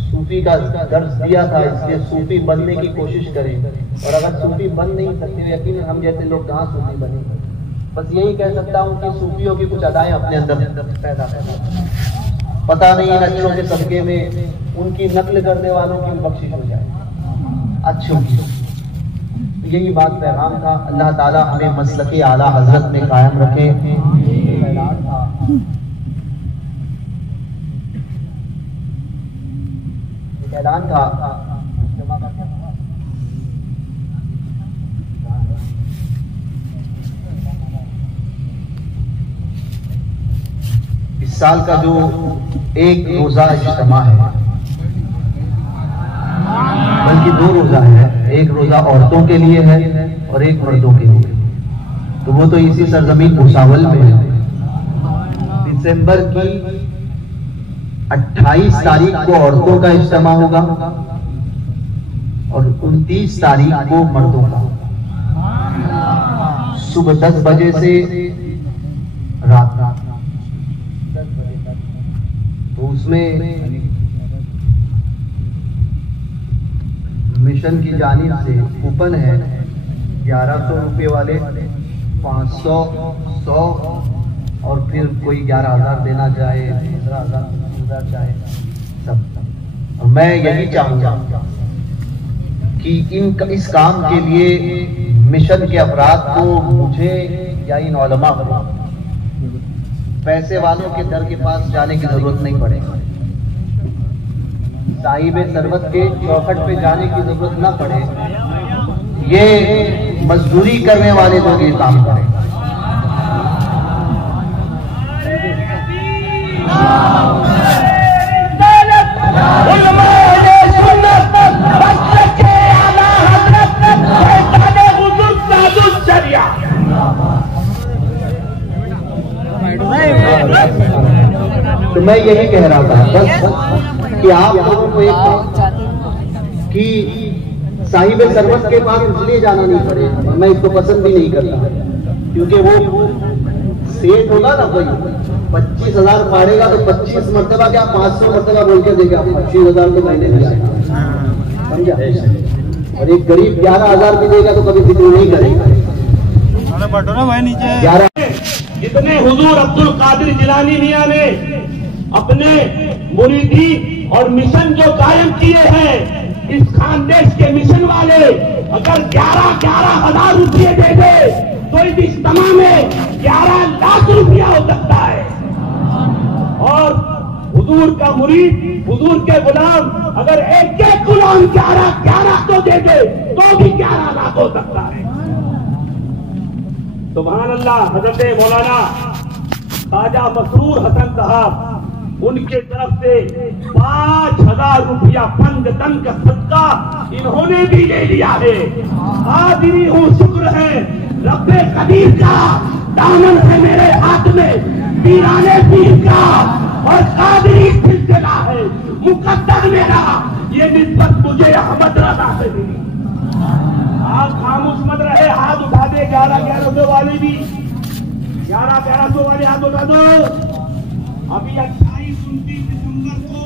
सूफी का दर्ज दिया था, इसलिए सूफी बनने की कोशिश करें, और अगर सूफी बन नहीं सकते, यकीन हम जैसे लोग कहाँ सूफी बनेंगे। बस यही कह सकता हूँ कि सूफियों की कुछ अदाएं अपने अंदर पैदा पता नहीं इन अच्छों के सबके में उनकी नकल करने वालों की बख्शिश हो जाए, अच्छों की। यही बात पैगाम था। अल्लाह ताला हमें मसलके आला हजरत में कायम रखे। ऐलान था इस साल का जो एक रोजा इज्तिमा है, बल्कि 2 रोजा है, एक रोजा औरतों के लिए है और एक मर्दों के लिए, तो वो तो इसी सरजमीन भुसावल में है। दिसंबर की 28 तारीख को औरतों का इज्तिमा होगा और 29 तारीख को मर्दों का, सुबह 10 बजे से रात 10 बजे तक। तो उसमें मिशन की जानिब से कूपन है, 1100 रुपये वाले 500, 100 और फिर कोई 11,000 देना चाहे, 15,000 चाहे सब। और मैं यही चाहूंगा कि इस काम के लिए मिशन के अफराद को मुझे या इन उलमा को पैसे वालों के दर के पास जाने की जरूरत नहीं पड़ेगी, साहिब सरवत के चौखट पे जाने की जरूरत ना पड़े। ये मजदूरी करने वाले लोग ये काम करें। तो मैं यही कह रहा था बस कि आप लोगों को एक कि साहिब सरवत के पास इसलिए जाना नहीं पड़ेगा, मैं इसको पसंद भी नहीं करता, क्योंकि वो सेठ होगा ना कोई 25,000 फाड़ेगा तो 25 मरतबा क्या 500 मरतबा बोल के देगा, 25,000 तो महीने दिया, समझा। और एक गरीब 11,000 भी देगा तो कभी फिक्र नहीं करेगा। जितने हुजूर अब्दुल कादिर जिलानी मियां ने अपने मुरीदी और मिशन जो कायम किए हैं, इस खानदेश के मिशन वाले अगर 11,000 रुपये दे दे तो इस इज्तिमा में 11 लाख रुपया हो सकता है। और हुजूर का मुरीद, हुजूर के गुलाम अगर एक गुलाम 11 तो दे दे तो भी 11 लाख हो सकता है। सुभान अल्लाह। हजरत मौलाना ख्वाजा मसरूर हसन साहब, उनके तरफ से 5,000 रुपया पंजतन का सदका इन्होंने भी ले लिया है। हाजिरी हूँ, शुक्र है रब्बे कदीर का, दामन है मेरे हाथ में पीराने पीर का, और कादरी सिलसिला है मुकद्दर मेरा, ये निस्बत मुझे अहमद रजा से मिली। आप खामोश मत रहे, हाथ उठा दे। 11,1100 वाले भी, 11,1100 वाले हाथ उठा दो। अभी 28-29 दिसंबर को